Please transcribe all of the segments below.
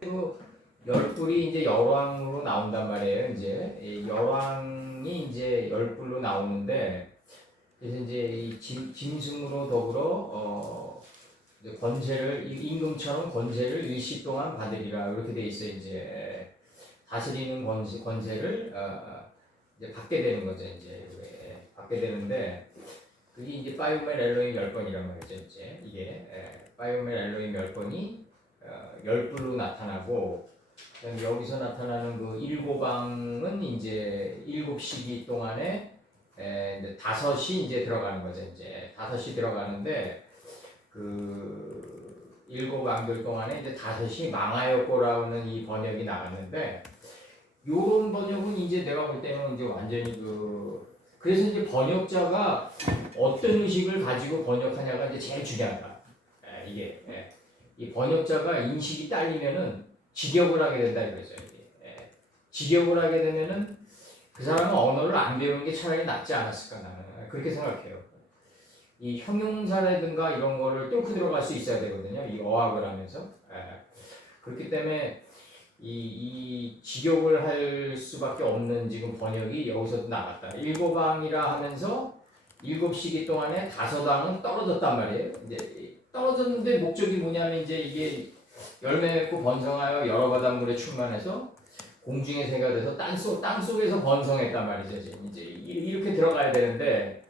그 열불이 이제 열왕으로 나온단 말이에요. 이제 이 열왕이 이제 열불로 나오는데 그래서 이제 이 짐승으로 더불어 이제 권세를 임금처럼 권세를 일시 동안 받으리라 이렇게 돼 있어요. 이제 다스리는 권세를 이제 받게 되는 거죠. 이제 받게 되는데 그게 이제 파이오멜 엘로임 멸건이란 말이죠. 이제 이게 파이오멜 엘로임 멸건이 열불로 나타나고 그다음에 여기서 나타나는 그 일곱왕은 이제 일곱 시기 동안에 이제 다섯이 이제 들어가는 거죠. 이제 다섯이 들어가는데 그 일곱 왕들 동안에 이제 다섯이 망하였고라는 이 번역이 나갔는데 요런 번역은 이제 내가 볼 때는 이제 완전히 그래서 이제 번역자가 어떤 의식을 가지고 번역하냐가 이제 제일 중요하다. 이게 이 번역자가 인식이 딸리면은 직역을 하게 된다 이거죠. 직역을 하게 되면은 그 사람은 언어를 안 배우는 게 차라리 낫지 않았을까 나는 그렇게 생각해요. 이 형용사라든가 이런 거를 뚫고 들어갈 수 있어야 되거든요. 이 어학을 하면서. 그렇기 때문에 이 직역을 할 수밖에 없는 지금 번역이 여기서도 나갔다. 일곱왕이라 하면서 일곱 시기 동안에 다섯왕은 떨어졌단 말이에요. 이제 떨어졌는데 목적이 뭐냐면 이제 이게 열매 맺고 번성하여 여러 바닷물에 충만해서 공중의 새가 돼서 땅 속에서 번성했단 말이죠. 지금 이제 이렇게 들어가야 되는데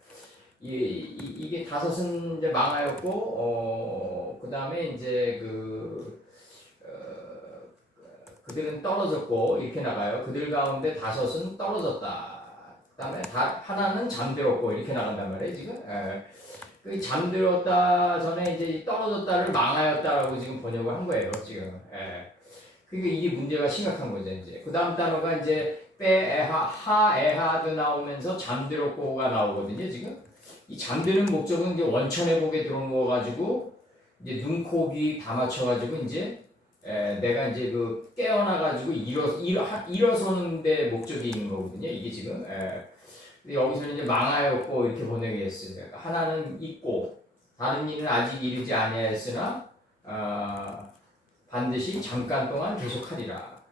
이게 다섯은 이제 망하였고 그 다음에 이제 그들은 떨어졌고 이렇게 나가요. 그들 가운데 다섯은 떨어졌다. 그 다음에 하나는 잠들었고 이렇게 나간단 말이에요. 지금 그 잠들었다 전에 이제 떨어졌다를 망하였다라고 지금 번역을 한 거예요. 지금 그러니까 이게 문제가 심각한 거죠. 이제 그 다음 단어가 이제 하에하드 나오면서 잠들었고가 나오거든요. 지금 이 잠드는 목적은 이제 원천회복에 들어누워 가지고 이제 눈, 코, 귀 다 맞춰가지고 이제 내가 이제 깨어나가지고 일어서는 데 목적이 있는 거거든요. 이게 지금. 근데 여기서는 이제 망하였고 이렇게 번역이 했어요. 하나는 있고 다른 이는 아직 이르지 아니하였으나 반드시 잠깐 동안 계속하리라.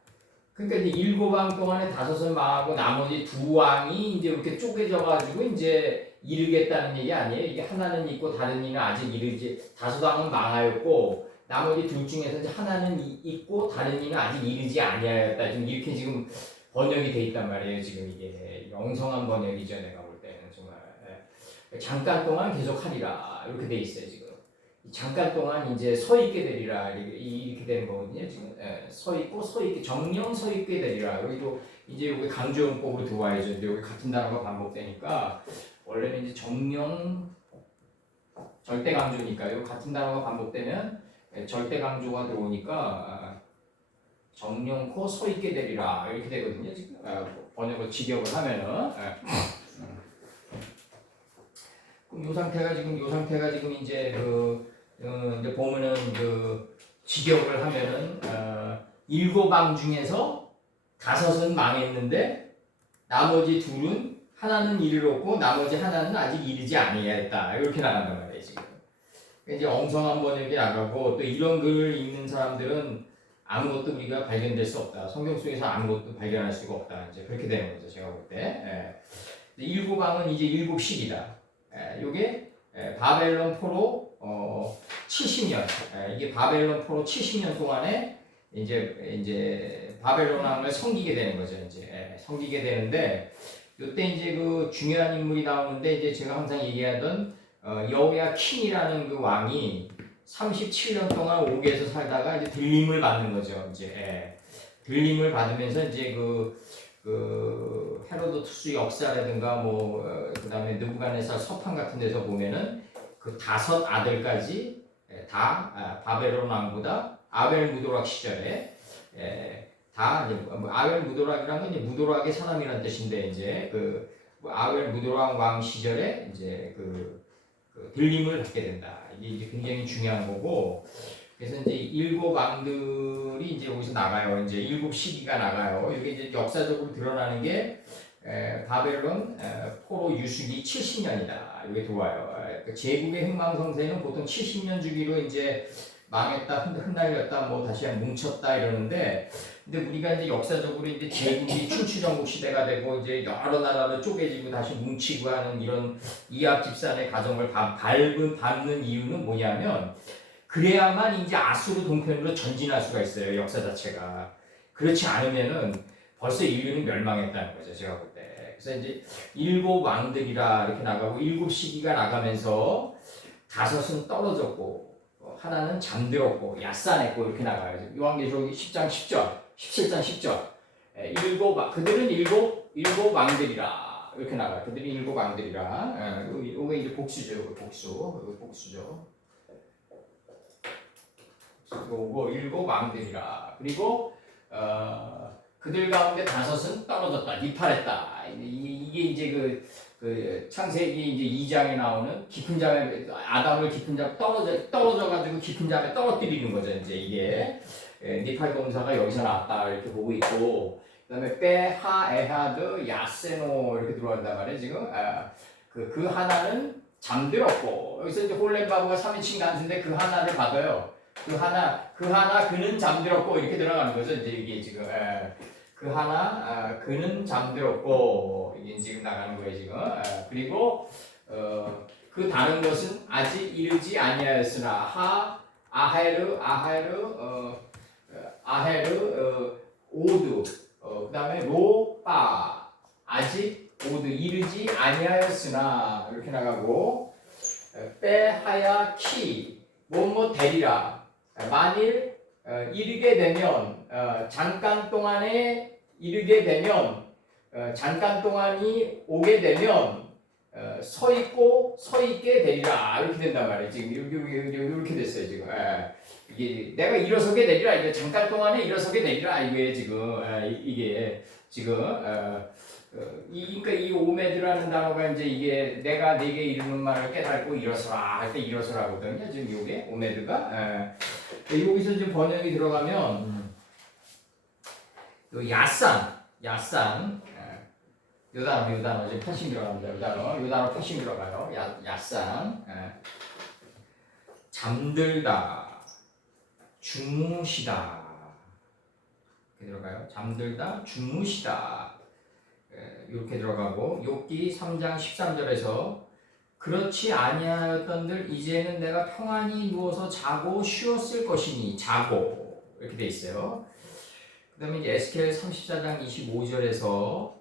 그러니까 이제 일곱 왕 동안에 다섯은 망하고 나머지 두 왕이 이제 이렇게 쪼개져가지고 이제 이르겠다는 얘기 아니에요. 이게 하나는 있고 다른 이는 아직 이르지. 다섯 왕은 망하였고 나머지 둘 중에서 이제 하나는 있고 다른 이는 아직 이르지 아니하였다. 지금 이렇게 지금 번역이 돼 있단 말이에요. 지금 이게 영성한 번역이죠. 내가 볼 때는 정말 잠깐 동안 계속하리라 이렇게 돼 있어요. 지금 잠깐 동안 이제 서 있게 되리라 이렇게 되는 거거든요. 지금 서 있고 서 있게 정령 서 있게 되리라. 여기도 이제 여기 강조용법으로 들어와야죠. 근데 여기 같은 단어가 반복되니까 원래는 이제 정령 절대 강조니까요. 같은 단어가 반복되면 절대 강조가 들어오니까 정령코 서 있게 되리라 이렇게 되거든요. 지금 번역을 직역을 하면은 그럼 요 상태가 지금 이제 이제 보면은 직역을 하면은 일곱 왕 중에서 다섯은 망했는데 나머지 둘은 하나는 이르렀고 나머지 하나는 아직 이르지 아니하였다 이렇게 나간단 말이에요. 지금 이제 엉성한 번역이 나가고 또 이런 글을 읽는 사람들은 아무것도 우리가 발견될 수 없다. 성경 속에서 아무것도 발견할 수가 없다. 이제 그렇게 되는 거죠. 제가 볼 때. 일곱 왕은 이제 일곱 시기다. 요게 바벨론 포로 70년. 이게 바벨론 포로 70년 동안에 이제 바벨론 왕을 섬기게 되는 거죠. 이제 섬기게 되는데 요때 이제 중요한 인물이 나오는데 이제 제가 항상 얘기하던 여호야킨이라는 왕이 37년 동안 옥에서 살다가 이제 들림을 받는 거죠. 이제 들림을 받으면서 이제 헤로도투스 역사라든가 그다음에 느부갓네살 서판 같은 데서 보면은 다섯 아들까지 다 바벨론 왕보다 아벨 무도락 시절에 다 이제 아벨 무도락이란 건 이제 무도락의 사람이란 뜻인데 이제 아벨 무도락 왕 시절에 이제 들림을 받게 된다. 이게 이제 굉장히 중요한 거고, 그래서 이제 일곱 왕들이 이제 여기서 나가요. 이제 일곱 시기가 나가요. 이게 이제 역사적으로 드러나는 게 바벨론 포로 유숙이 70년이다. 이게 들어와요. 제국의 흥망성쇠는 보통 70년 주기로 이제 망했다, 흩날렸다, 뭐 다시 뭉쳤다 이러는데, 근데 우리가 이제 역사적으로 이제 제국이 춘추전국 시대가 되고 이제 여러 나라로 쪼개지고 다시 뭉치고 하는 이런 이합집산의 과정을 밟는 이유는 뭐냐면, 그래야만 이제 아수르 동편으로 전진할 수가 있어요, 역사 자체가. 그렇지 않으면은 벌써 인류는 멸망했다는 거죠, 제가 볼 때. 그래서 이제 일곱 왕들이라 이렇게 나가고 일곱 시기가 나가면서 다섯은 떨어졌고 하나는 잠들었고 얕산했고 이렇게 나가요. 요한계시록 10장 10절, 17장 10절. 그들은 일곱 왕들이라 이렇게 나가요. 그들이 일곱 왕들이라. 요거 이제 복수죠. 복수죠. 요거 일곱 왕들이라. 그리고 그들 가운데 다섯은 떨어졌다, 이팔했다. 이게 이제 그 창세기 이제 2장에 나오는 깊은 잠에 아담을 깊은 잠 떨어져 가지고 깊은 잠에 떨어뜨리는 거죠. 이제 이게 니팔 동사가 여기서 나왔다 이렇게 보고 있고, 그다음에 빼하 에하드 야세노 이렇게 들어간단 말이에요. 지금 그 하나는 잠들었고, 여기서 이제 홀렘바브가 3인칭 단수인데 그 하나를 받아요. 그 하나 그는 잠들었고 이렇게 들어가는 거죠. 이제 이게 지금 그 하나 그는 잠들었고 이게 지금 나가는 거예요 지금. 그리고 그 다른 것은 아직 이르지 아니하였으나 아헤르 오드 그다음에 로빠 아직 오드 이르지 아니하였으나 이렇게 나가고, 빼하야 키 뭐뭐 되리라. 만일 이르게 되면 잠깐 동안에 이르게 되면 잠깐 동안이 오게 되면 서 있게 되리라 이렇게 된단 말이에요. 지금 이렇게 됐어요 지금. 이게 내가 일어서게 되리라, 이게 잠깐 동안에 일어서게 되리라 이게 지금 이게 지금 그러니까 이 오메드라는 단어가 이제 이게 내가 네게 이르는 말을 깨닫고 일어서라 할 때 일어서라거든요. 지금 이게 오메드가. 여기서 이제 번역이 들어가면 요 야산 요 단어 지금 패싱 들어갑니다. 요 단어 패싱 들어가요. 야산. 잠들다, 주무시다 이렇게 들어가요. 잠들다, 주무시다 이렇게 들어가고, 욥기 3장 13절에서 그렇지 아니하였던들 이제는 내가 평안히 누워서 자고 쉬었을 것이니 자고 이렇게 돼 있어요. 그다음에 이제 에스겔 34장 25절에서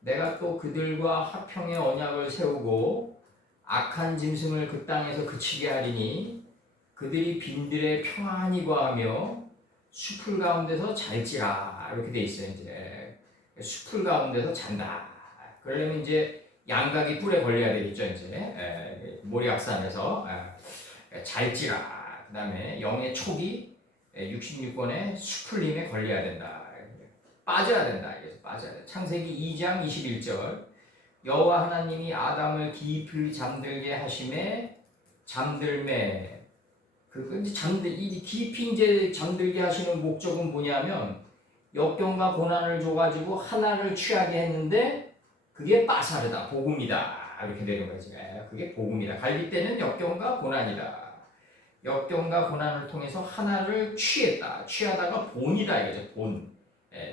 내가 또 그들과 화평의 언약을 세우고 악한 짐승을 그 땅에서 그치게 하리니 그들이 빈들에 평안히 거하며 숲을 가운데서 잘지라 이렇게 돼 있어요. 이제 숲을 가운데서 잔다. 그러려면 이제 양각이 뿔에 걸려야 되겠죠. 이제 모리악산에서 잘지라. 그다음에 영의 촉이 66권의 수풀림에 걸려야 된다. 빠져야 된다. 그래서 빠져야 돼. 창세기 2장 21절 여호와 하나님이 아담을 깊이 잠들게 하심에 잠들매. 이 깊이 이제 잠들게 하시는 목적은 뭐냐면 역경과 고난을 줘가지고 하나를 취하게 했는데 그게 빠사르다, 복음이다 이렇게 되는 거지. 그게 복음이다. 갈빗대는 역경과 고난이다. 역경과 고난을 통해서 하나를 취했다. 취하다가 본이다 이거죠. 본.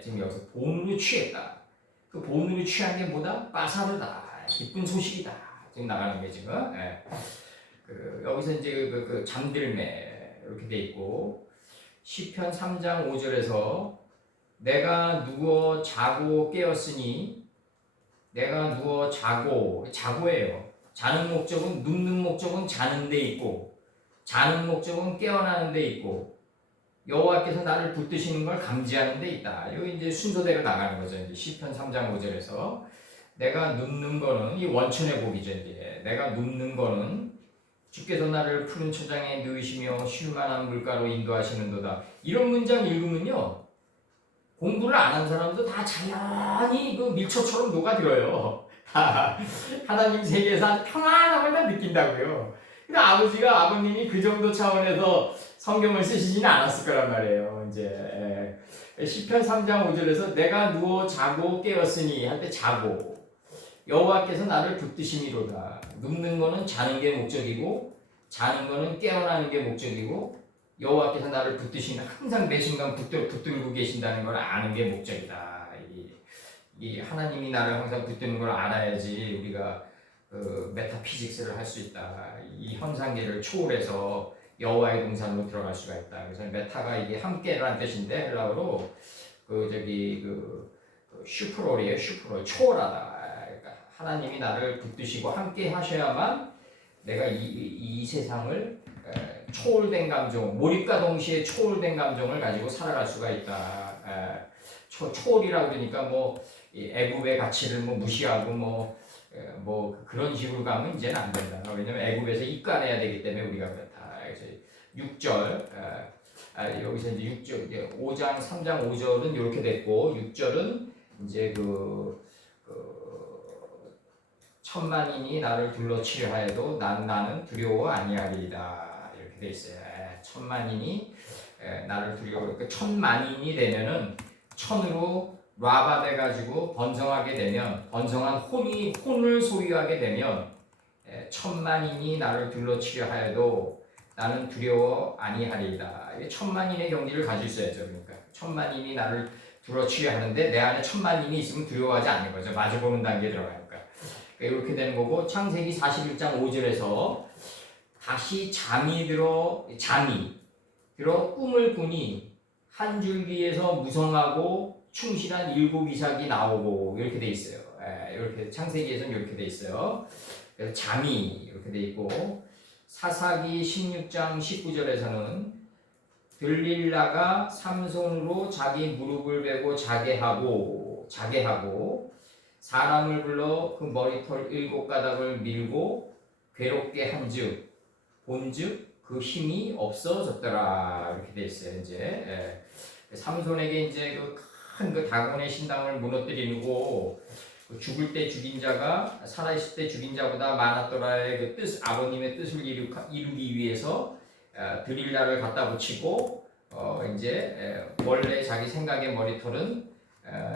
지금 여기서 본으로 취했다. 그 본으로 취한 게 뭐다? 빠사르다. 기쁜 소식이다. 지금 나가는 게 지금. 여기서 이제 그 잠들매 이렇게 돼 있고, 시편 3장 5절에서 내가 누워 자고 깨었으니, 내가 누워 자고예요. 자는 목적은, 눕는 목적은 자는 데 있고, 자는 목적은 깨어나는 데 있고, 여호와께서 나를 붙드시는 걸 감지하는 데 있다. 여기 이제 순서대로 나가는 거죠. 이제 시편 3장 5절에서 내가 눕는 거는 이 원천의 복이죠. 이제 내가 눕는 거는 주께서 나를 푸른 초장에 누이시며 쉴만한 물가로 인도하시는도다. 이런 문장 읽으면요, 공부를 안 한 사람도 다 자연히 그 밀초처럼 녹아들어요. 하나님 세계에서 평안함을 다 느낀다고요. 근데 아버님이 그 정도 차원에서 성경을 쓰시지는 않았을 거란 말이에요. 이제 시편 3장 5절에서 내가 누워 자고 깨었으니 할 때 자고, 여호와께서 나를 붙드심이로다. 눕는 거는 자는 게 목적이고, 자는 거는 깨어나는 게 목적이고, 여호와께서 나를 붙드시는 항상 매 순간 붙들고 계신다는 걸 아는 게 목적이다. 이 하나님이 나를 항상 붙드는 걸 알아야지 우리가 메타피직스를 할 수 있다. 이 현상계를 초월해서 여호와의 동산으로 들어갈 수가 있다. 그래서 메타가 이게 함께라는 뜻인데 헬라어로 슈프롤이에요. 슈프롤 초월하다. 그러니까 하나님이 나를 붙드시고 함께 하셔야만 내가 이 세상을 초월된 감정, 몰입과 동시에 초월된 감정을 가지고 살아갈 수가 있다. 초월이라고 그러니까 뭐 애굽의 가치를 뭐 무시하고 뭐 그런 식으로 가면 이제는 안 된다. 왜냐면 애굽에서 입간해야 되기 때문에 우리가 그렇다. 그래서 6절 여기서 이제 6절 5장 3장 5절은 이렇게 됐고 6절은 이제 천만인이 나를 둘러치려 하여도 나는 두려워 아니하리이다. 이렇게 돼 있어요. 천만인이 나를 두려워. 그러니까 천만인이 되면은 천으로 라바 돼가지고 번성하게 되면 번성한 혼을 소유하게 되면 천만인이 나를 둘러치려 하여도 나는 두려워 아니하리이다. 천만인의 경지를 가지고 있어야죠. 그러니까 천만인이 나를 둘러치려 하는데 내 안에 천만인이 있으면 두려워하지 않는 거죠. 마주보는 단계에 들어가니까. 이렇게 되는 거고 창세기 41장 5절에서 다시 잠이 들어 꿈을 꾸니 한 줄기에서 무성하고 충실한 7 이삭이 나오고 이렇게 돼 있어요. 이렇게 창세기에서는 이렇게 돼 있어요. 그래서 잠이 이렇게 돼 있고 사사기 16장 19절에서는 들릴라가 삼손으로 자기 무릎을 베고 자게하고 사람을 불러 그 머리털 7가닥을 밀고 괴롭게 한즉 본즉 그 힘이 없어졌더라. 이렇게 돼 있어요. 이제 삼손에게 이제 큰 다곤의 신당을 무너뜨리고 죽을 때 죽인 자가 살아있을 때 죽인 자보다 많았더라의 아버님의 뜻을 이루기 위해서 드릴라를 갖다 붙이고 이제 원래 자기 생각의 머리털은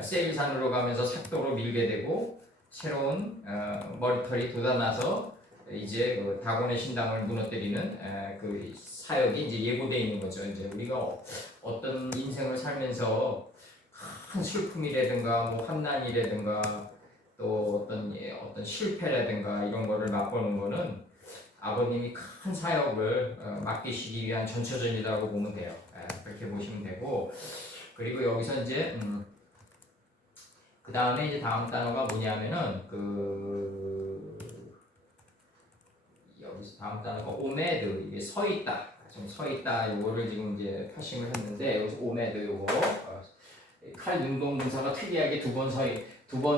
세일산으로 가면서 삭도로 밀게 되고 새로운 머리털이 돋아나서 이제 다곤의 신당을 무너뜨리는 그 사역이 이제 예고되어 있는 거죠. 이제 우리가 어떤 인생을 살면서 큰 슬픔이라든가 뭐 환난이라든가 또 어떤 실패라든가 이런 거를 맛보는 거는 아버님이 큰 사역을 맡기시기 위한 전초전이라고 보면 돼요. 그렇게 보시면 되고 그리고 여기서 이제 그 다음에 이제 다음 단어가 뭐냐면은 여기서 다음 단어가 오메드 이게 서 있다. 지금 서 있다 요거를 지금 이제 파싱을 했는데 여기서 오메드 요거 칼 능동 분사가 특이하게 두 번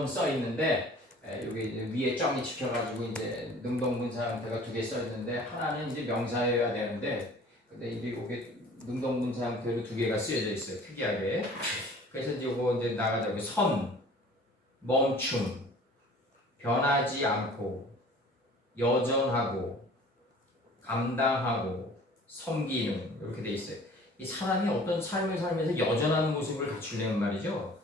써 있는데 여기 위에 점이 찍혀가지고 이제 능동 분사 형태가 2개 써 있는데 하나는 이제 명사여야 되는데 근데 이게 능동 분사 형태로 2개가 쓰여져 있어요. 특이하게. 그래서 이제 요거 이제 나가자고 멈춤, 변하지 않고, 여전하고, 감당하고, 섬기는 이렇게 돼 있어요. 이 사람이 어떤 삶을 살면서 여전한 모습을 갖추려면 말이죠.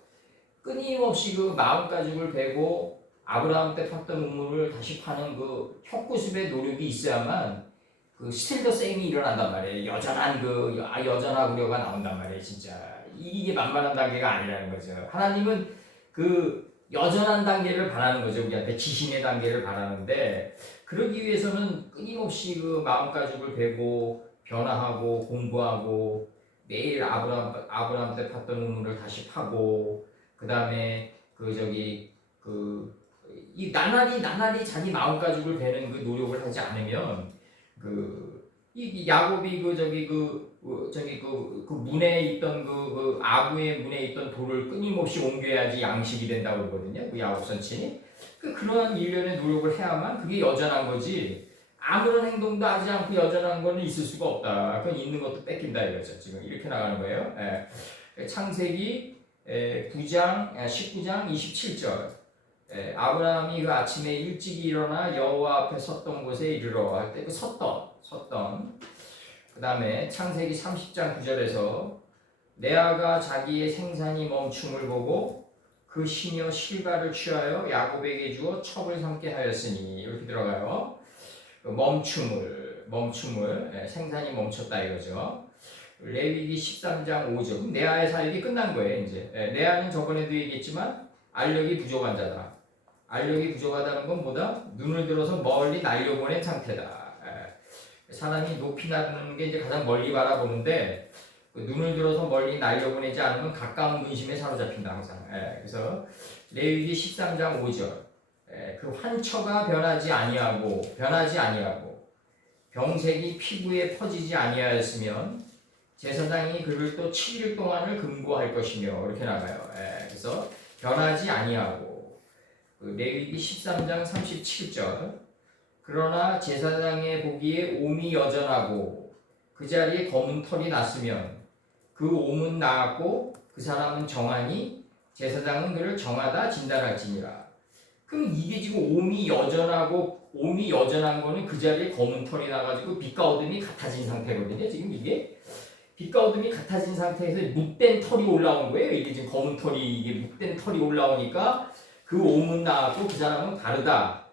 끊임없이 그 마음가짐을 베고 아브라함 때 팠던 우물을 다시 파는 그 혁구습의 노력이 있어야만 그 스틸 더 세임이 일어난단 말이에요. 여전하구려가 나온단 말이에요. 진짜 이게 만만한 단계가 아니라는 거죠. 하나님은 그 여전한 단계를 바라는 거죠. 우리한테 지신의 단계를 바라는데 그러기 위해서는 끊임없이 그 마음가짐을 베고 변화하고 공부하고 매일 아브라함 때 팠던 우물을 다시 파고 그 다음에 이 나날이 자기 마음가짐을 베는 그 노력을 하지 않으면 이 야곱이 그 문에 있던 그 아구의 문에 있던 돌을 끊임없이 옮겨야지 양식이 된다고 그러거든요. 그 야곱 선친이 그러한 일련의 노력을 해야만 그게 여전한 거지. 아무런 행동도 하지 않고 여전한 거는 있을 수가 없다. 그건 있는 것도 뺏긴다 이거죠. 지금 이렇게 나가는 거예요. 창세기 9장 19장 27절. 아브라함이 그 아침에 일찍 일어나 여호와 앞에 섰던 곳에 이르러 할 때 그 섰던 그 다음에 창세기 30장 9절에서 레아가 자기의 생산이 멈춤을 보고 그 시녀 실바를 취하여 야곱에게 주어 첩을 삼게 하였으니 이렇게 들어가요. 멈춤을 생산이 멈췄다 이거죠. 레위기 13장 5절. 그럼 레아의 사역이 끝난 거예요, 이제. 레아는 저번에도 얘기했지만 알력이 부족한 자다. 알력이 부족하다는 건 뭐다? 눈을 들어서 멀리 날려보낸 상태다. 사람이 높이 나르는 게 이제 가장 멀리 바라보는데 그 눈을 들어서 멀리 날려보내지 않으면 가까운 근심에 사로잡힌다 항상. 그래서 레위기 13장 5절. 그 환처가 변하지 아니하고 병색이 피부에 퍼지지 아니하였으면 제사장이 그를 또 7일 동안을 금고할 것이며 이렇게 나가요. 그래서 변하지 아니하고 그 레위기 13장 37절 그러나 제사장의 보기에 옴이 여전하고 그 자리에 검은 털이 났으면 그 옴은 나았고 그 사람은 정하니 제사장은 그를 정하다 진단할지니라. 그럼 이게 지금 옴이 여전한 거는 그 자리에 검은 털이 나가지고 빛과 어둠이 같아진 상태거든요. 지금 이게 빛과 어둠이 같아진 상태에서 묵된 털이 올라온 거예요. 이게 지금 검은 털이 이게 묵된 털이 올라오니까 그 옴은 나았고 그 사람은 다르다.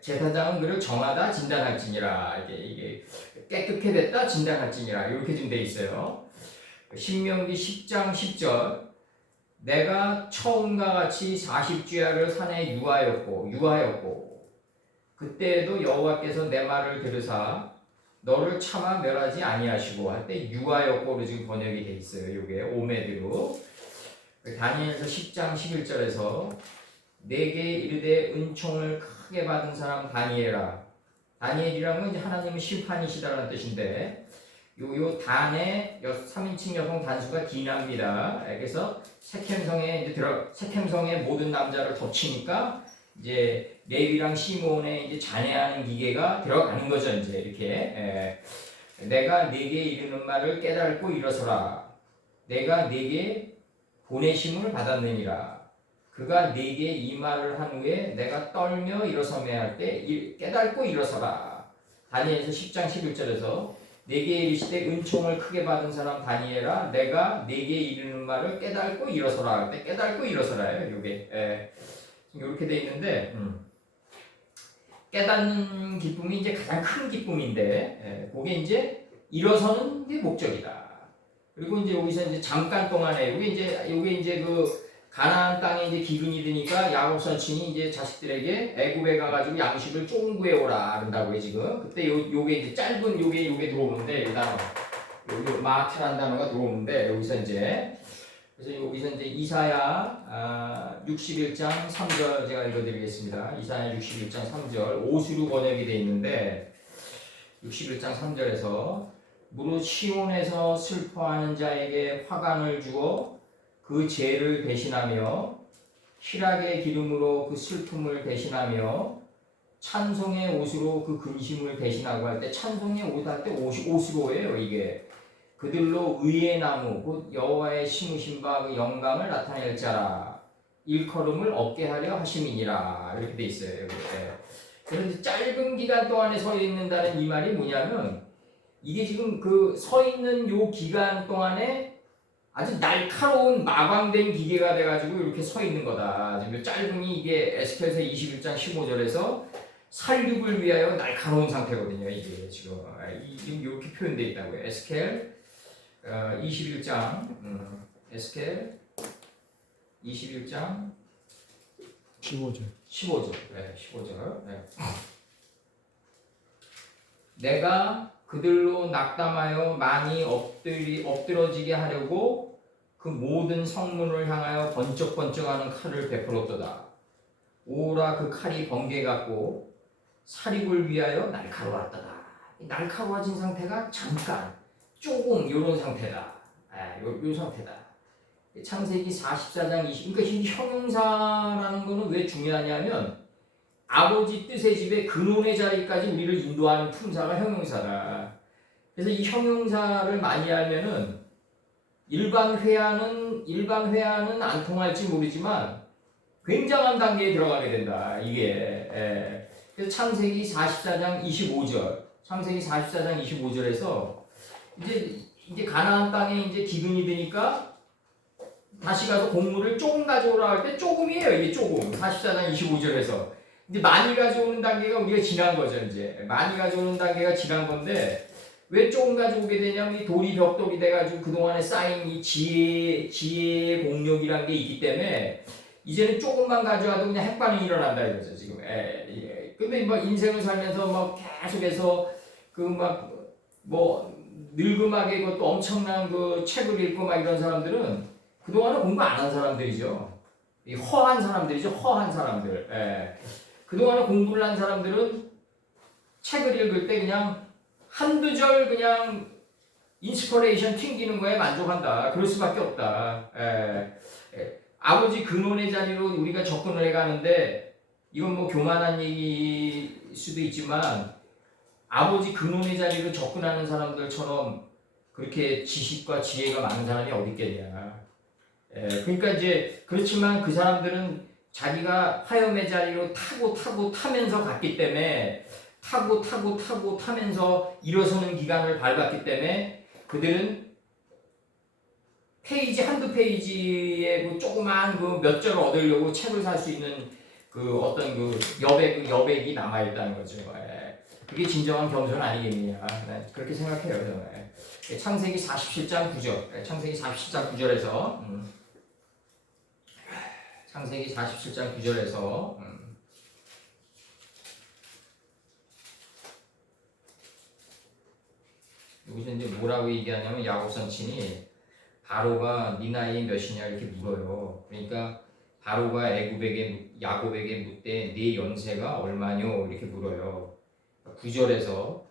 제사장은 그를 정하다 진단할지니라. 이게 깨끗해 됐다 진단할지니라. 이렇게 좀 돼 있어요. 신명기 10장 10절 내가 처음과 같이 40주야를 산에 유하였고 그때에도 여호와께서 내 말을 들으사 너를 차마 멸하지 아니하시고 할 때 유하였고로 지금 번역이 돼 있어요. 요게 오메드로. 다니엘서 10장 11절에서 내게 이르되 은총을 크게 받은 사람 다니엘아. 다니엘이라는 건 하나님은 심판이시다라는 뜻인데 요 단의 3인칭 여성 단수가 디나입니다. 그래서 세켐성의 모든 남자를 덮치니까 이제 레위랑 시몬의 이제 잔해하는 기계가 들어가는 거죠. 이제 이렇게 내가 네게 이르는 말을 깨닫고 일어서라. 내가 네게 보내심을 받았느니라. 그가 네게 이 말을 한 후에 내가 떨며 일어서매 할 때 깨닫고 일어서라. 다니엘서 10장 11절에서 내게 이르시되 은총을 크게 받은 사람 다니엘아 내가 네게 이르는 말을 깨닫고 일어서라 할 때 깨닫고 일어서라요. 요게 이렇게 돼 있는데 깨닫는 기쁨이 이제 가장 큰 기쁨인데 그게 이제 일어서는 게 목적이다. 그리고 이제 여기서 이제 잠깐 동안에 요게 이제 그 가나안 땅에 이제 기근이 드니까 야곱 선친이 이제 자식들에게 애굽에 가가지고 양식을 좀 구해오라 그런다고요 지금. 그때 요게 이제 짧은 요게 들어오는데 이 단어, 요 마트라는 단어가 들어오는데 여기서 이제 그래서 여기서 이제 이사야 61장 3절 제가 읽어드리겠습니다. 이사야 61장 3절 오수로 번역이 되어 있는데 61장 3절에서 무릇 시온에서 슬퍼하는 자에게 화관을 주어 그 죄를 배신하며 희락의 기름으로 그 슬픔을 배신하며 찬송의 옷으로 그 근심을 배신하고 할 때 찬송의 옷 할 때 옷으로예요. 이게 그들로 의의 나무 곧 여호와의 심으신 바 그 영광을 나타낼 자라 일컬음을 얻게 하려 하심이니라 이렇게 돼 있어요. 여기. 그런데 짧은 기간 동안에 서 있는다는 이 말이 뭐냐면 이게 지금 그 서 있는 요 기간 동안에 아주 날카로운 마광된 기계가 돼가지고 이렇게 서 있는 거다. 지금 짧음이 이게 에스겔서 21장 15절에서 살육을 위하여 날카로운 상태거든요. 이게 지금 이렇게 표현되어 있다고요. 에스겔 21장 에스겔 21장 15절. 15절. 네, 15절. 네. 내가 그들로 낙담하여 많이 엎드러지게 하려고 그 모든 성문을 향하여 번쩍번쩍하는 칼을 베풀었도다. 오라 그 칼이 번개 같고 살입을 위하여 날카로웠도다. 날카로워진 상태가 잠깐 조금 요런 상태다. 요 상태다. 창세기 44장 20. 그러니까 이 형용사라는 거는 왜 중요하냐면 아버지 뜻의 집에 근원의 자리까지 우리를 인도하는 품사가 형용사다. 그래서 이 형용사를 많이 알면은 일반 회화는 안 통할지 모르지만 굉장한 단계에 들어가게 된다. 이게. 그래서 창세기 44장 25절에서 이제 가나안 땅에 이제 기근이 되니까 다시 가서 곡물을 조금 가져오라 할 때 조금이에요. 이게 조금. 44장 25절에서. 이제 많이 가져오는 단계가 우리가 지난 거죠. 이제 많이 가져오는 단계가 지난 건데 왜 조금 가지고 오게 되냐면 이 돌이 벽돌이 돼가지고 그동안에 쌓인 이 지혜의 공력이란 게 있기 때문에 이제는 조금만 가져와도 그냥 핵반응이 일어난다 이거죠 지금. 근데 뭐 인생을 살면서 막 계속해서 그 막 뭐 늙음하게 그것도 엄청난 그 책을 읽고 막 이런 사람들은 그동안은 공부 안 한 사람들이죠. 이 허한 사람들이죠. 허한 사람들. 그동안에 공부를 한 사람들은 책을 읽을 때 그냥 한두 절 그냥 인스퍼레이션 튕기는 거에 만족한다. 그럴 수밖에 없다. 아버지 근원의 자리로 우리가 접근을 해가는데 이건 뭐 교만한 얘기일 수도 있지만 아버지 근원의 자리로 접근하는 사람들처럼 그렇게 지식과 지혜가 많은 사람이 어디 있겠냐. 그러니까 이제 그렇지만 그 사람들은 자기가 화염의 자리로 타고 타면서 갔기 때문에 타고 타면서 일어서는 기간을 밟았기 때문에 그들은 페이지 한두 페이지에 그 조그만 그 몇 절 얻으려고 책을 살 수 있는 그 어떤 그 여백이 남아 있다는 거죠. 그게 진정한 겸손 아니겠느냐. 그렇게 생각해요. 저는. 창세기 47장 9절. 창세기 47장 9절에서 창세기 47장 9절에서 여기서 이제 뭐라고 얘기하냐면 야곱 선친이 바로가 네 나이 몇이냐 이렇게 물어요. 그러니까 바로가 야곱에게 묻되 네 연세가 얼마뇨 이렇게 물어요. 9절에서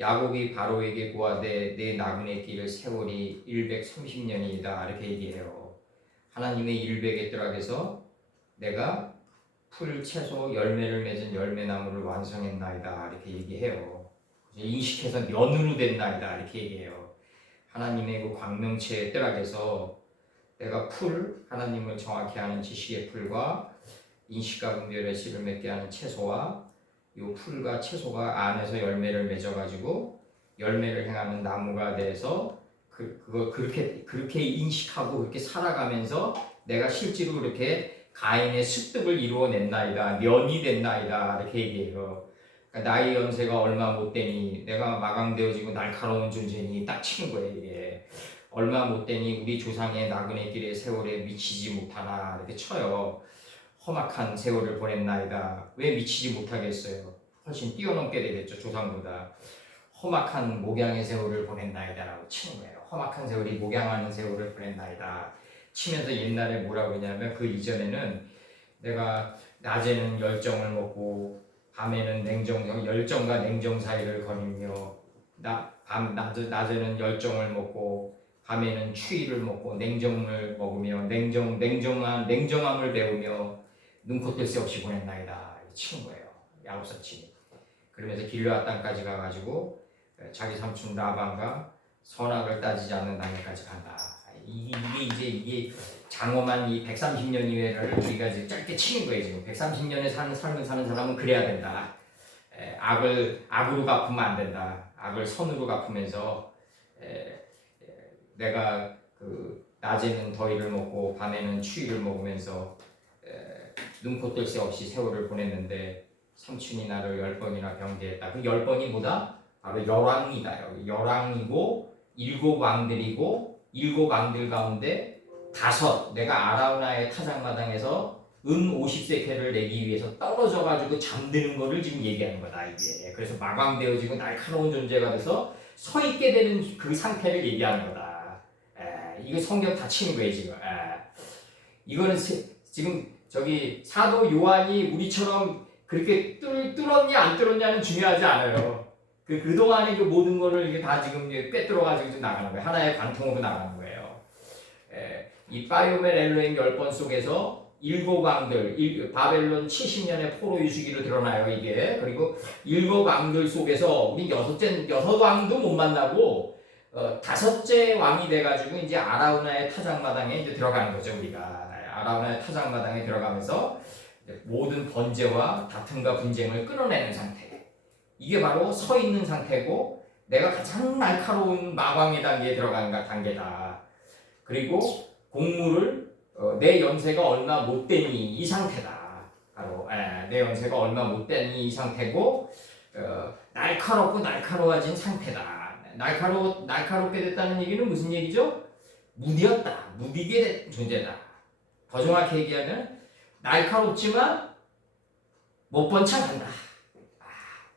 야곱이 바로에게 고하되 내 나그네 길 세월이 130년이다 이렇게 얘기해요. 하나님의 100의 뜰락에서 내가 풀 채소 열매를 맺은 열매나무를 완성했나이다 이렇게 얘기해요. 인식해서 년으로 됐나이다 이렇게 얘기해요. 하나님의 그 광명체의 뜰락에서 내가 풀 하나님을 정확히 아는 지식의 풀과 인식과 분별의 씨를 맺게 하는 채소와 요 풀과 채소가 안에서 열매를 맺어가지고 열매를 행하는 나무가 돼서 그거 그렇게 인식하고 그렇게 살아가면서 내가 실제로 그렇게 가인의 습득을 이루어냈나이다, 면이 됐나이다 이렇게 얘기해요. 그러니까 나의 연세가 얼마 못 되니 내가 마감되어지고 날카로운 존재니 딱 치는 거예요 이게. 얼마 못 되니 우리 조상의 나그네 길의 세월에 미치지 못하나 이렇게 쳐요. 험악한 세월을 보냈나이다. 왜 미치지 못하겠어요? 훨씬 뛰어넘게 되겠죠 조상보다. 험악한 목양의 세월을 보냈나이다라고 치는 거예요. 험악한 세월이 목양하는 세월을 보냈나이다 치면서 옛날에 뭐라고 했냐면 그 이전에는 내가 낮에는 열정을 먹고 밤에는 열정과 냉정 사이를 거니며 낮에는 열정을 먹고 밤에는 추위를 먹고 냉정을 먹으며 냉정함을 배우며 눈코 뜰 새 없이 보냈나이다 치는 거예요. 야곱사친이. 그러면서 길르앗 땅까지 가가지고 자기 삼촌 라반과 선악을 따지지 않는 땅에까지 간다. 이게 장엄한 이 130년 이외를 우리가 이제 짧게 치는 거예요. 지금 130년의 삶을 사는 사람은 그래야 된다. 악으로 갚으면 안 된다. 악을 선으로 갚으면서 내가 그 낮에는 더위를 먹고 밤에는 추위를 먹으면서 눈코 뜰 새 없이 세월을 보냈는데 삼촌이 나를 10번이나 병대했다. 그 10번이 뭐다? 바로 열왕이다. 여기 열왕이고 7왕들이고 7왕들 가운데 5 내가 아라우나의 타작마당에서 은 50세케를 내기 위해서 떨어져가지고 잠드는 거를 지금 얘기하는 거다 이게. 그래서 마감되어지고 날카로운 존재가 돼서 서 있게 되는 그 상태를 얘기하는 거다. 이거 성경 다 치는 거예요 지금. 이거는 지금 저기 사도 요한이 우리처럼 그렇게 뚫었냐 안 뚫었냐는 중요하지 않아요. 그동안의 그 모든 거를 이게 다 지금 꿰뚫어가지고 좀 나가는 거예요. 하나의 관통으로 나가는 거예요. 이 파이오멜 엘로힘 10번 속에서 7왕들, 바벨론 70년의 포로 유수기로 드러나요 이게. 그리고 7왕들 속에서 우리 6왕도 못 만나고 5째 왕이 돼가지고 이제 아라우나의 타작마당에 이제 들어가는 거죠 우리가. 아라우나의 타작마당에 들어가면서 모든 번제와 다툼과 분쟁을 끊어내는 상태. 이게 바로 서 있는 상태고 내가 가장 날카로운 마광의 단계에 들어가는 단계다. 그리고 공물을 내 연세가 얼마 못 되니 이 상태다. 바로 내 연세가 얼마 못 되니 이 상태고 날카롭고 날카로워진 상태다. 날카롭게 됐다는 얘기는 무슨 얘기죠? 무디었다. 무디게 된 존재다. 더 정확히 얘기하면 날카롭지만 못 본 척 한다.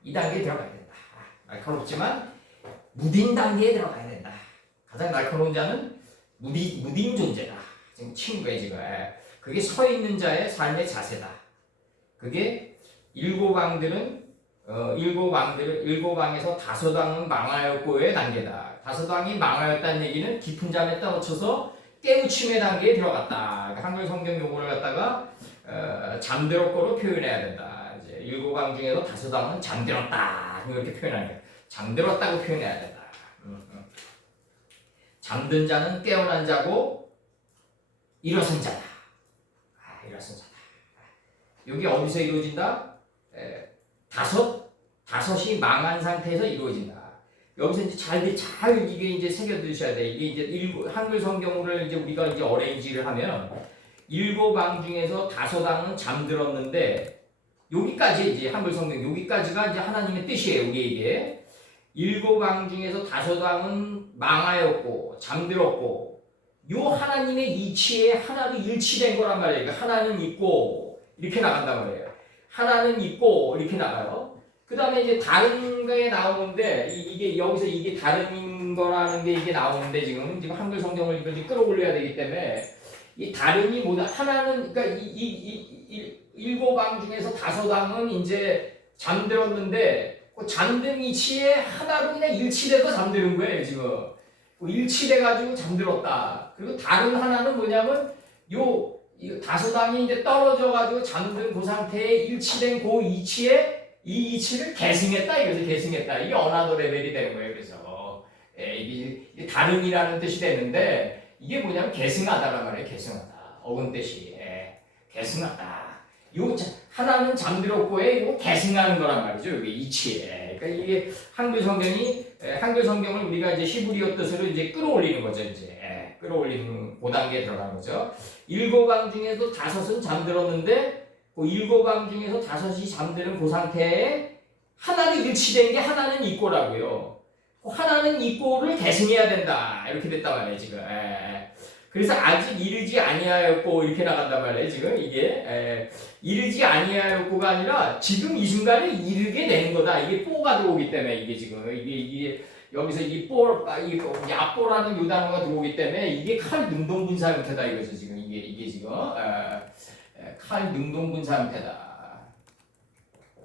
이 단계에 들어가야 된다. 날카롭지만 무딘 단계에 들어가야 된다. 가장 날카로운 자는 무딘 존재다. 지금 친구의 지금 그게 서 있는 자의 삶의 자세다. 그게 일곱 왕에서 다섯 왕은 망하였고의 단계다. 다섯 왕이 망하였다는 얘기는 깊은 잠에 떨어져서 깨우침의 단계에 들어갔다. 한글 성경 용어를 갖다가 잠들었고로 표현해야 된다. 이제 일곱 왕 중에서 다섯 왕은 잠들었다. 이렇게 표현하는 거야. 잠들었다고 표현해야 된다. 잠든 자는 깨어난 자고 일어선 자다. 일어선 자다. 여기 어디서 이루어진다? 다섯이 망한 상태에서 이루어진다. 여기서 이제 잘 이게 이제 새겨두셔야 돼. 이게 이제 한글 성경을 이제 우리가 이제 어레인지를 하면 일곱 왕 중에서 다섯 왕은 잠들었는데 여기까지 이제 한글 성경 여기까지가 이제 하나님의 뜻이에요. 이게 일곱 왕 중에서 다섯 왕은 망하였고 잠들었고 요 하나님의 이치에 하나로 일치된 거란 말이에요. 그러니까 하나는 있고 이렇게 나간단 말이에요. 하나는 있고 이렇게 나가요. 그 다음에 이제 다른 거에 나오는데 이게 여기서 이게 다른 거라는 게 이게 나오는데 지금 한글 성경을 이걸 끌어올려야 되기 때문에 이 다른이 뭐다 하나는 그러니까 일곱 왕 중에서 다섯 왕은 이제 잠들었는데 그 잠든 이치에 하나로 그냥 일치돼서 잠드는 거예요 지금. 일치돼가지고 잠들었다. 그리고 다른 하나는 뭐냐면 이 다섯 왕이 이제 떨어져가지고 잠든 그 상태에 일치된 그 이치에 이 이치를 계승했다 이거죠. 계승했다. 이게 어나더 레벨이 되는 거예요. 그래서 이게 다른이라는 뜻이 되는데 이게 뭐냐면 계승하다란 말이에요. 계승하다. 어근 뜻이 계승하다. 요 하나는 잠들었고에 요 계승하는 거란 말이죠. 이게 이치에. 그러니까 이게 한글 성경을 우리가 이제 히브리어 뜻으로 이제 끌어올리는 거죠. 이제 끌어올리는 그 단계에 들어가는 거죠. 일곱 왕 중에도 다섯은 잠들었는데 그 일곱 왕 중에서 다섯이 잠드는 그 상태에 하나는 일치된 게 하나는 있고라고요. 그 하나는 있고를 계승해야 된다. 이렇게 됐단 말이에요, 지금. 그래서 아직 이르지 아니하였고 이렇게 나간단 말이에요, 지금. 이게 이르지 아니하였고가 아니라 지금 이 순간에 이르게 되는 거다. 이게 뽀가 들어오기 때문에 이게 지금 이게 여기서 이 야뽀라는 요 단어가 들어오기 때문에 이게 칼 능동분사 형태다 이거죠, 지금. 이게 지금. 칼 능동분사 형태다.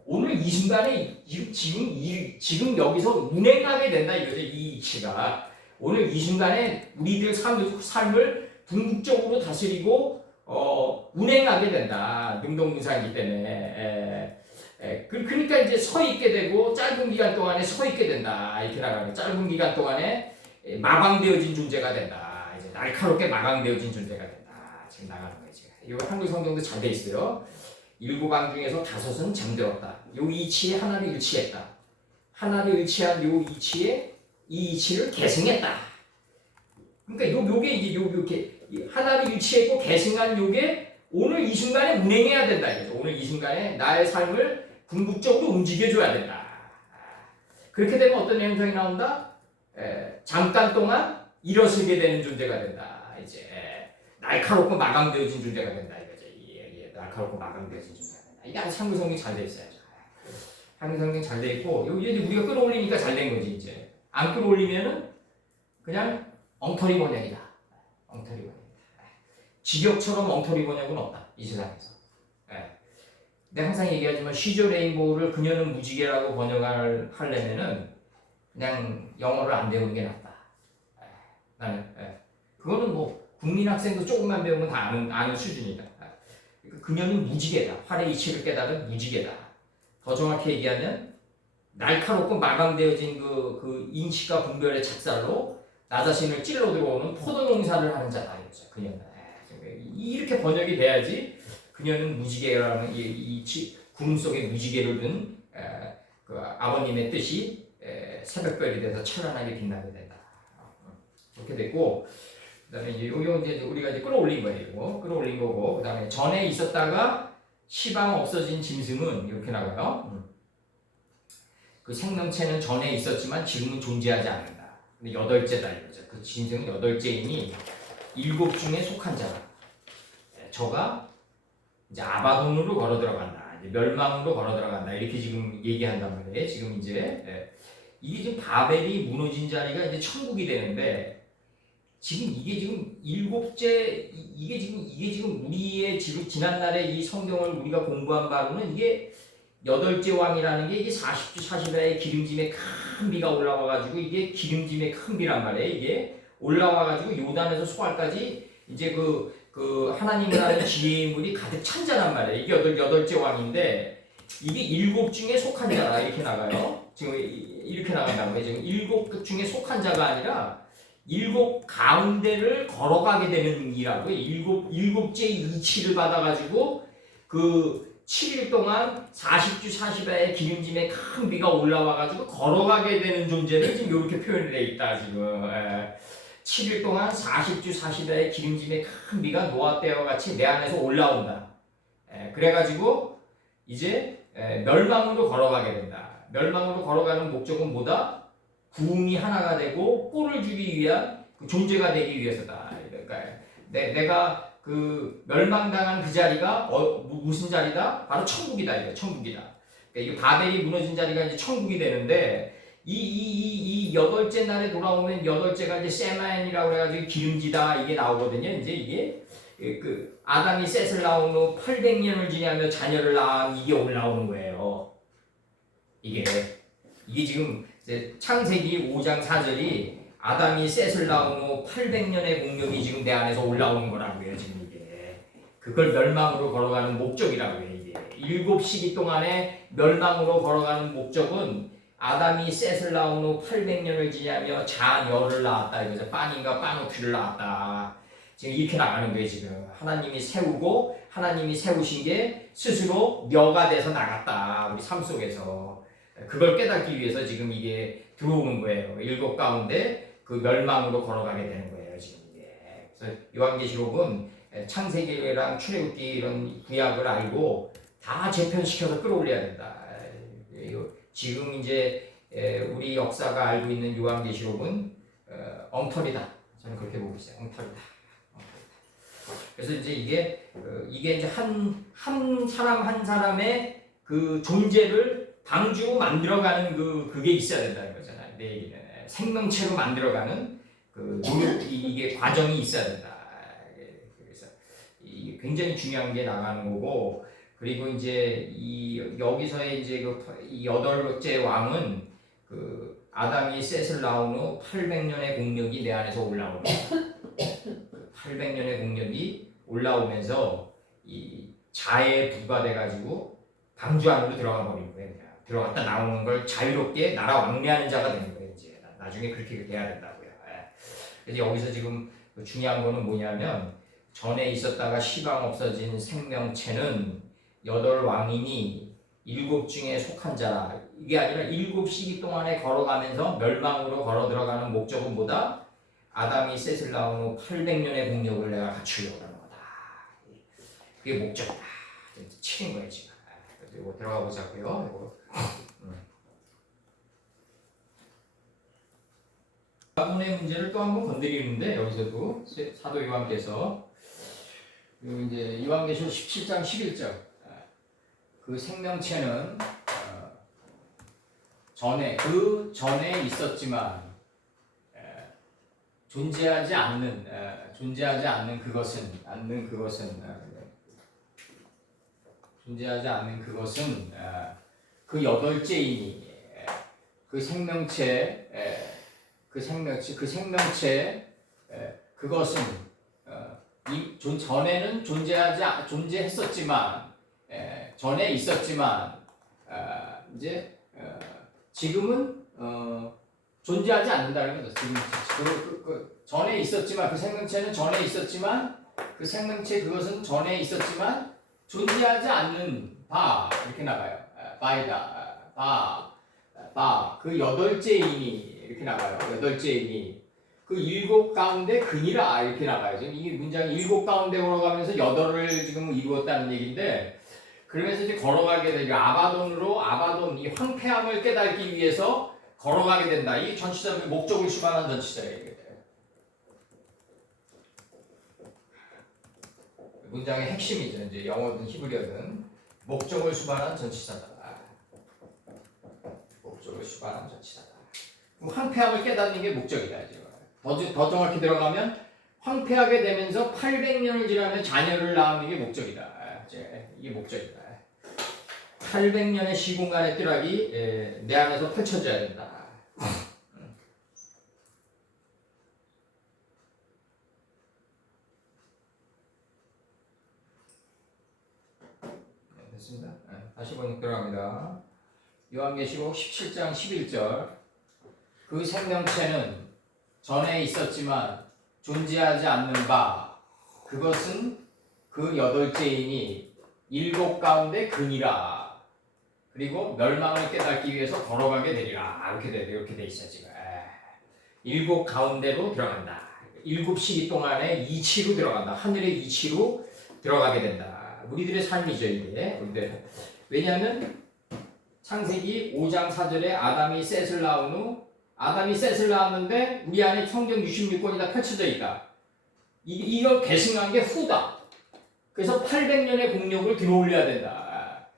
오늘 이 순간에 지금 여기서 운행하게 된다 이거죠. 이 이치가 오늘 이 순간에 우리들 삶을 궁극적으로 다스리고 운행하게 된다. 능동분사이기 때문에. 그러니까 이제 서 있게 되고 짧은 기간 동안에 서 있게 된다. 이렇게 나가는 짧은 기간 동안에 마방되어진 존재가 된다. 이제 날카롭게 마방되어진 존재가 된다. 지금 나가는 거예요. 이 한글 성경도 잘 돼 있어요. 일곱 왕 중에서 다섯은 잠들었다. 요 이치에 하나를 일치했다. 하나를 일치한 요 이치에 이 이치를 계승했다. 그러니까 요게 이제 요게 하나를 일치했고 계승한 요게 오늘 이 순간에 운행해야 된다 이거죠. 오늘 이 순간에 나의 삶을 궁극적으로 움직여줘야 된다. 그렇게 되면 어떤 현상이 나온다? 잠깐 동안 일어서게 되는 존재가 된다. 이제 날카롭고 마감되어진 존재가 된다 이거죠. 날카롭고 마감되어진 존재가 된다. 이게 아주 한글 성경 잘 돼 있어요. 한글 성경 잘 돼 있고 여기 이제 우리가 끌어올리니까 잘 된 거지 이제. 안 끌어올리면은 그냥 엉터리 번역이다. 엉터리 번역이다. 직역처럼 엉터리 번역은 없다 이 세상에서. 내가 항상 얘기하지만 시저 레인보우를 그녀는 무지개라고 번역을 하려면은 그냥 영어를 안 배우는 게 낫다. 나는 그거는 뭐 국민 학생도 조금만 배우면 다 아는 수준이다. 그녀는 무지개다. 활의 이치를 깨달은 무지개다. 더 정확히 얘기하면 날카롭고 마감되어진 그 인식과 분별의 작살로 나 자신을 찔러 들어오는 포도 농사를 하는 자다 이거죠. 그녀는 이렇게 번역이 돼야지. 그녀는 무지개라는 이 구름 속에 무지개를 둔 그 아버님의 뜻이 새벽별이 돼서 찬란하게 빛나게 된다. 그렇게 됐고. 그다음에 이제 이제 우리가 이제 끌어올린 거예요. 끌어올린 거고 그다음에 전에 있었다가 시방 없어진 짐승은 이렇게 나가요. 그 생명체는 전에 있었지만 지금은 존재하지 않는다. 근데 여덟째다 이거죠. 그 짐승 여덟째이니 일곱 중에 속한 자라. 저가 이제 아바돈으로 걸어 들어간다. 이제 멸망으로 걸어 들어간다. 이렇게 지금 얘기한단 말이에요. 지금 이제 이게 지금 바벨이 무너진 자리가 이제 천국이 되는데 지금 이게 지금 일곱째 이게 지금 우리의 지난날에 이 성경을 우리가 공부한 바로는 이게 여덟째 왕이라는 게 이게 40주 40야의 기름짐에 큰 비가 올라와가지고 이게 기름짐에 큰 비란 말이에요. 이게 올라와가지고 요단에서 소알까지 이제 그 하나님이라는 지혜의 물이 가득 찬 자란 말이에요. 이게 여덟째 왕인데 이게 일곱 중에 속한 자라 이렇게 나가요. 지금 이렇게 나간다는 거예요. 지금 일곱 중에 속한 자가 아니라 일곱 가운데를 걸어가게 되는 이라고요. 일곱째 이치를 받아가지고 그 7일 동안 40주 40야의 기름짐에 큰 비가 올라와가지고 걸어가게 되는 존재를 지금 이렇게 표현이 돼 있다 지금. 7일 동안 40주 40야의 기름짐에 큰 비가 노아 때와 같이 내 안에서 올라온다. 그래가지고 이제 멸망으로 걸어가게 된다. 멸망으로 걸어가는 목적은 뭐다? 구음이 하나가 되고 꼴을 주기 위한 그 존재가 되기 위해서다. 그러니까 내가 그 멸망당한 그 자리가 무슨 자리다? 바로 천국이다. 이거 천국이다. 그러니까 이 바벨이 무너진 자리가 이제 천국이 되는데 이 여덟째 날에 돌아오면 여덟째가 이제 세마엔이라고 해가지고 기름지다 이게 나오거든요. 이제 이게 그 아담이 셋을 낳은 후 800년을 지나며 자녀를 낳아 이게 올라오는 거예요. 이게 지금 이제 창세기 5장 4절이 아담이 셋을 낳은 후 800년의 공력이 지금 내 안에서 올라오는 거라고요. 지금 이게 그걸 멸망으로 걸어가는 목적이라고요. 이게 7시기 동안에 멸망으로 걸어가는 목적은 아담이 셋을 낳은 후 800년을 지나며 자녀를 낳았다 이거죠. 빤인가 빤오티를 낳았다. 지금 이렇게 나가는 거예요. 지금 하나님이 세우고 하나님이 세우신 게 스스로 묘가 돼서 나갔다. 우리 삶 속에서 그걸 깨닫기 위해서 지금 이게 들어오는 거예요. 일곱 가운데 그 멸망으로 걸어가게 되는 거예요. 지금 이게. 그래서 요한계시록은 창세기랑 출애굽기 이런 구약을 알고 다 재편시켜서 끌어올려야 된다. 지금 이제 우리 역사가 알고 있는 요한계시록은 엉터리다. 저는 그렇게 보고 있어요. 엉터리다. 그래서 이제 이게 이제 한 사람 한 사람의 그 존재를 방주로 만들어가는 그게 있어야 된다는 거잖아요. 내 얘기는 생명체로 만들어가는 그 노력 이게 과정이 있어야 된다. 그래서 이게 굉장히 중요한 게 나가는 거고. 그리고 이제 여기서의 이제 이 여덟째 왕은 그 아담이 셋을 낳은 후 800년의 공력이 내 안에서 올라오는 800년의 공력이 올라오면서 이 자에 부과돼 가지고 방주 안으로 들어가 버리는 거예요. 그냥 들어갔다 나오는 걸 자유롭게 나라 왕래하는 자가 되는 거예요. 이제 나중에 그렇게 돼야 된다고요. 그래서 여기서 지금 중요한 거는 뭐냐면 전에 있었다가 시방 없어진 생명체는 여덟 왕이니 일곱 중에 속한 자라. 이게 아니라 일곱 시기 동안에 걸어가면서 멸망으로 걸어 들어가는 목적은 뭐다? 아담이 셋을 낳은 후 800년의 공력을 내가 갖추려고 하는 거다. 그게 목적이다. 치는 거예요 지금. 이거 들어가 보자고요. 아론의 문제를 또 한번 건드리는데 여기서도 사도 요한께서 이제 요한계시록 17장 11절 그 생명체는 전에 있었지만 존재하지 않는 그것은 그 여덟째이니 그 생명체 그것은 전에는 존재했었지만 전에 있었지만 이제 지금은 존재하지 않는다는 거죠. 지금 전에 있었지만 그 생명체는 전에 있었지만 그 생명체 그것은 전에 있었지만 존재하지 않는 바 이렇게 나가요. 바이다 바 그 여덟째이니 이렇게 나가요. 여덟째이니 그 일곱 가운데 근이라 이렇게 나가요. 지금 이 문장이 일곱 가운데 걸어가면서 여덟을 지금 이루었다는 얘기인데 그러면서 이제 걸어가게 되죠. 아바돈 이 황폐함을 깨닫기 위해서 걸어가게 된다. 이게 전치사 목적을 수반한 전치사예요. 이게. 문장의 핵심이죠. 이제 영어든 히브리어든 목적을 수반한 전치사다. 목적을 수반한 전치사다. 그럼 황폐함을 깨닫는 게 목적이다. 지금. 더 정확히 들어가면 황폐하게 되면서 800년을 지나면 자녀를 낳는 게 목적이다. 이게 목적이다. 800년의 시공간의 띠락이 내 안에서 펼쳐져야 된다. 됐습니다. 다시 번역 들어갑니다. 요한계시록 17장 11절 그 생명체는 전에 있었지만 존재하지 않는 바 그것은 그 여덟째이니 일곱 가운데 근이라 그리고 멸망을 깨닫기 위해서 걸어가게 되리라 이렇게 돼 있어 지금. 일곱 가운데로 들어간다. 일곱 시기 동안에 이치로 들어간다. 하늘의 이치로 들어가게 된다. 우리들의 삶이죠 이게. 우리들. 왜냐하면 창세기 5장 4절에 아담이 셋을 낳은 후 아담이 셋을 낳았는데 우리 안에 성경 66권이 다 펼쳐져 있다. 이걸 계승한 게 후다. 그래서 800년의 공력을 들어올려야 된다.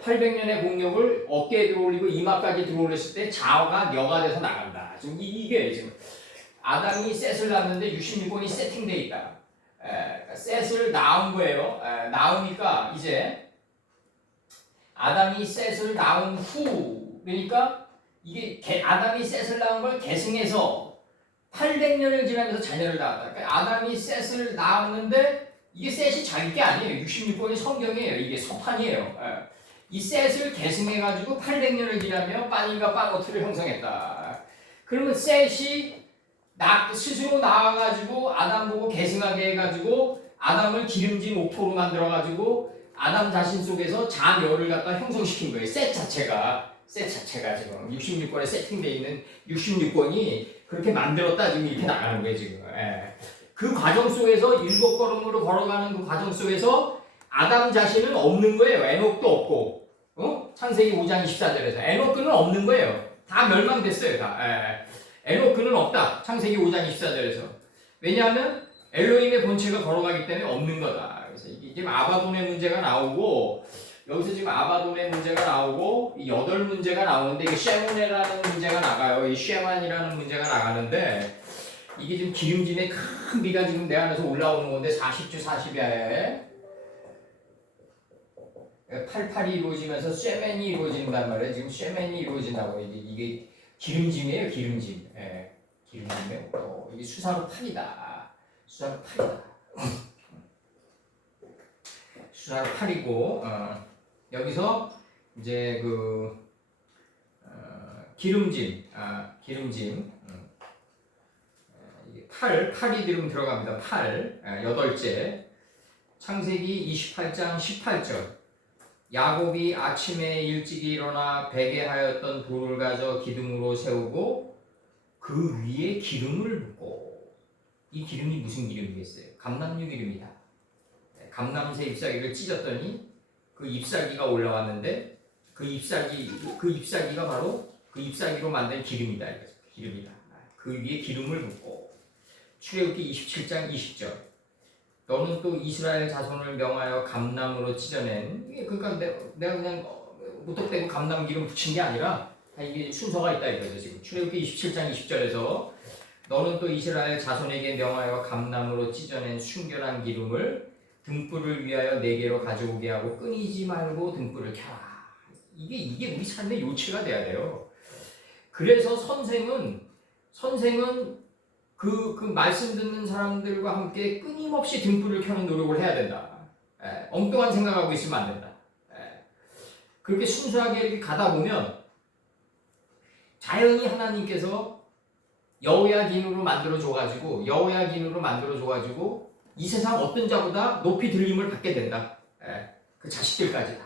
800년의 공력을 어깨에 들어올리고 이마까지 들어올렸을 때 좌가 여가 돼서 나간다. 지금 이게 지금 아담이 셋을 낳았는데 66권이 세팅돼 있다. 셋을 낳은 거예요. 낳으니까 이제 아담이 셋을 낳은 후 그러니까 이게 아담이 셋을 낳은 걸 계승해서 800년을 지나면서 자녀를 낳았다. 그러니까 아담이 셋을 낳았는데 이게 셋이 자기 게 아니에요. 66권이 성경이에요. 이게 서판이에요. 이 셋을 계승해가지고 800년을 지나며 빠니가 빠노트를 형성했다. 그러면 셋이 스스로 나와가지고 아담 보고 계승하게 해가지고 아담을 기름진 옥토로 만들어가지고 아담 자신 속에서 자녀를 갖다 형성시킨 거예요. 셋 자체가 지금 66권에 세팅되어 있는 66권이 그렇게 만들었다 지금 이렇게 나가는 거예요 지금. 그 과정 속에서 일곱 걸음으로 걸어가는 그 과정 속에서 아담 자신은 없는 거예요. 에녹도 없고, 창세기 5장 24절에서 에녹은 없는 거예요. 다 멸망됐어요 다. 에녹은 없다. 창세기 5장 24절에서. 왜냐하면 엘로힘의 본체가 걸어가기 때문에 없는 거다. 그래서 이게 지금 아바돈의 문제가 나오고 여기서 지금 아바돈의 문제가 나오고 이 여덟 문제가 나오는데 이게 쉐몬이라는 문제가 나가요. 이 쉐만이라는 문제가 나가는데 이게 지금 기름짐의 큰 비가 지금 내 안에서 올라오는 건데 40주 40야에 88이 이루어지면서 쉐맨이 이루어진단 말이에요. 지금 쉐맨이 이루어진다고 이게 기름짐이에요. 기름짐. 기름짐이에요. 이게 수사로 팔이다. 수사로 팔이다. 수사로 팔이고 여기서 이제 그 기름짐, 팔이 들어갑니다. 여덟째. 창세기 28장 18절. 야곱이 아침에 일찍이 일어나 베개하였던 돌을 가져 기둥으로 세우고 그 위에 기름을 붓고 이 기름이 무슨 기름이겠어요? 감람류 기름이다. 감람새 잎사귀를 찢었더니 그 잎사귀가 올라왔는데 그 잎사귀가 바로 그 잎사귀로 만든 기름이다. 기름이다. 그 위에 기름을 붓고 출애굽기 27장 20절. 너는 또 이스라엘 자손을 명하여 감람으로 찢어낸 그러니까 내가 그냥 무턱대고 감람 기름 붙인 게 아니라 이게 순서가 있다 이거죠. 지금 출애굽기 27장 20절에서 너는 또 이스라엘 자손에게 명하여 감람으로 찢어낸 순결한 기름을 등불을 위하여 네개로 가져오게 하고 끊이지 말고 등불을 켜라. 이게 우리 삶의 요체가 돼야 돼요. 그래서 선생은 그 말씀 듣는 사람들과 함께 끊임없이 등불을 켜는 노력을 해야 된다. 엉뚱한 생각하고 있으면 안 된다. 그렇게 순수하게 이렇게 가다 보면 자연히 하나님께서 여호야긴으로 만들어 줘가지고 이 세상 어떤 자보다 높이 들림을 받게 된다. 그 자식들까지다.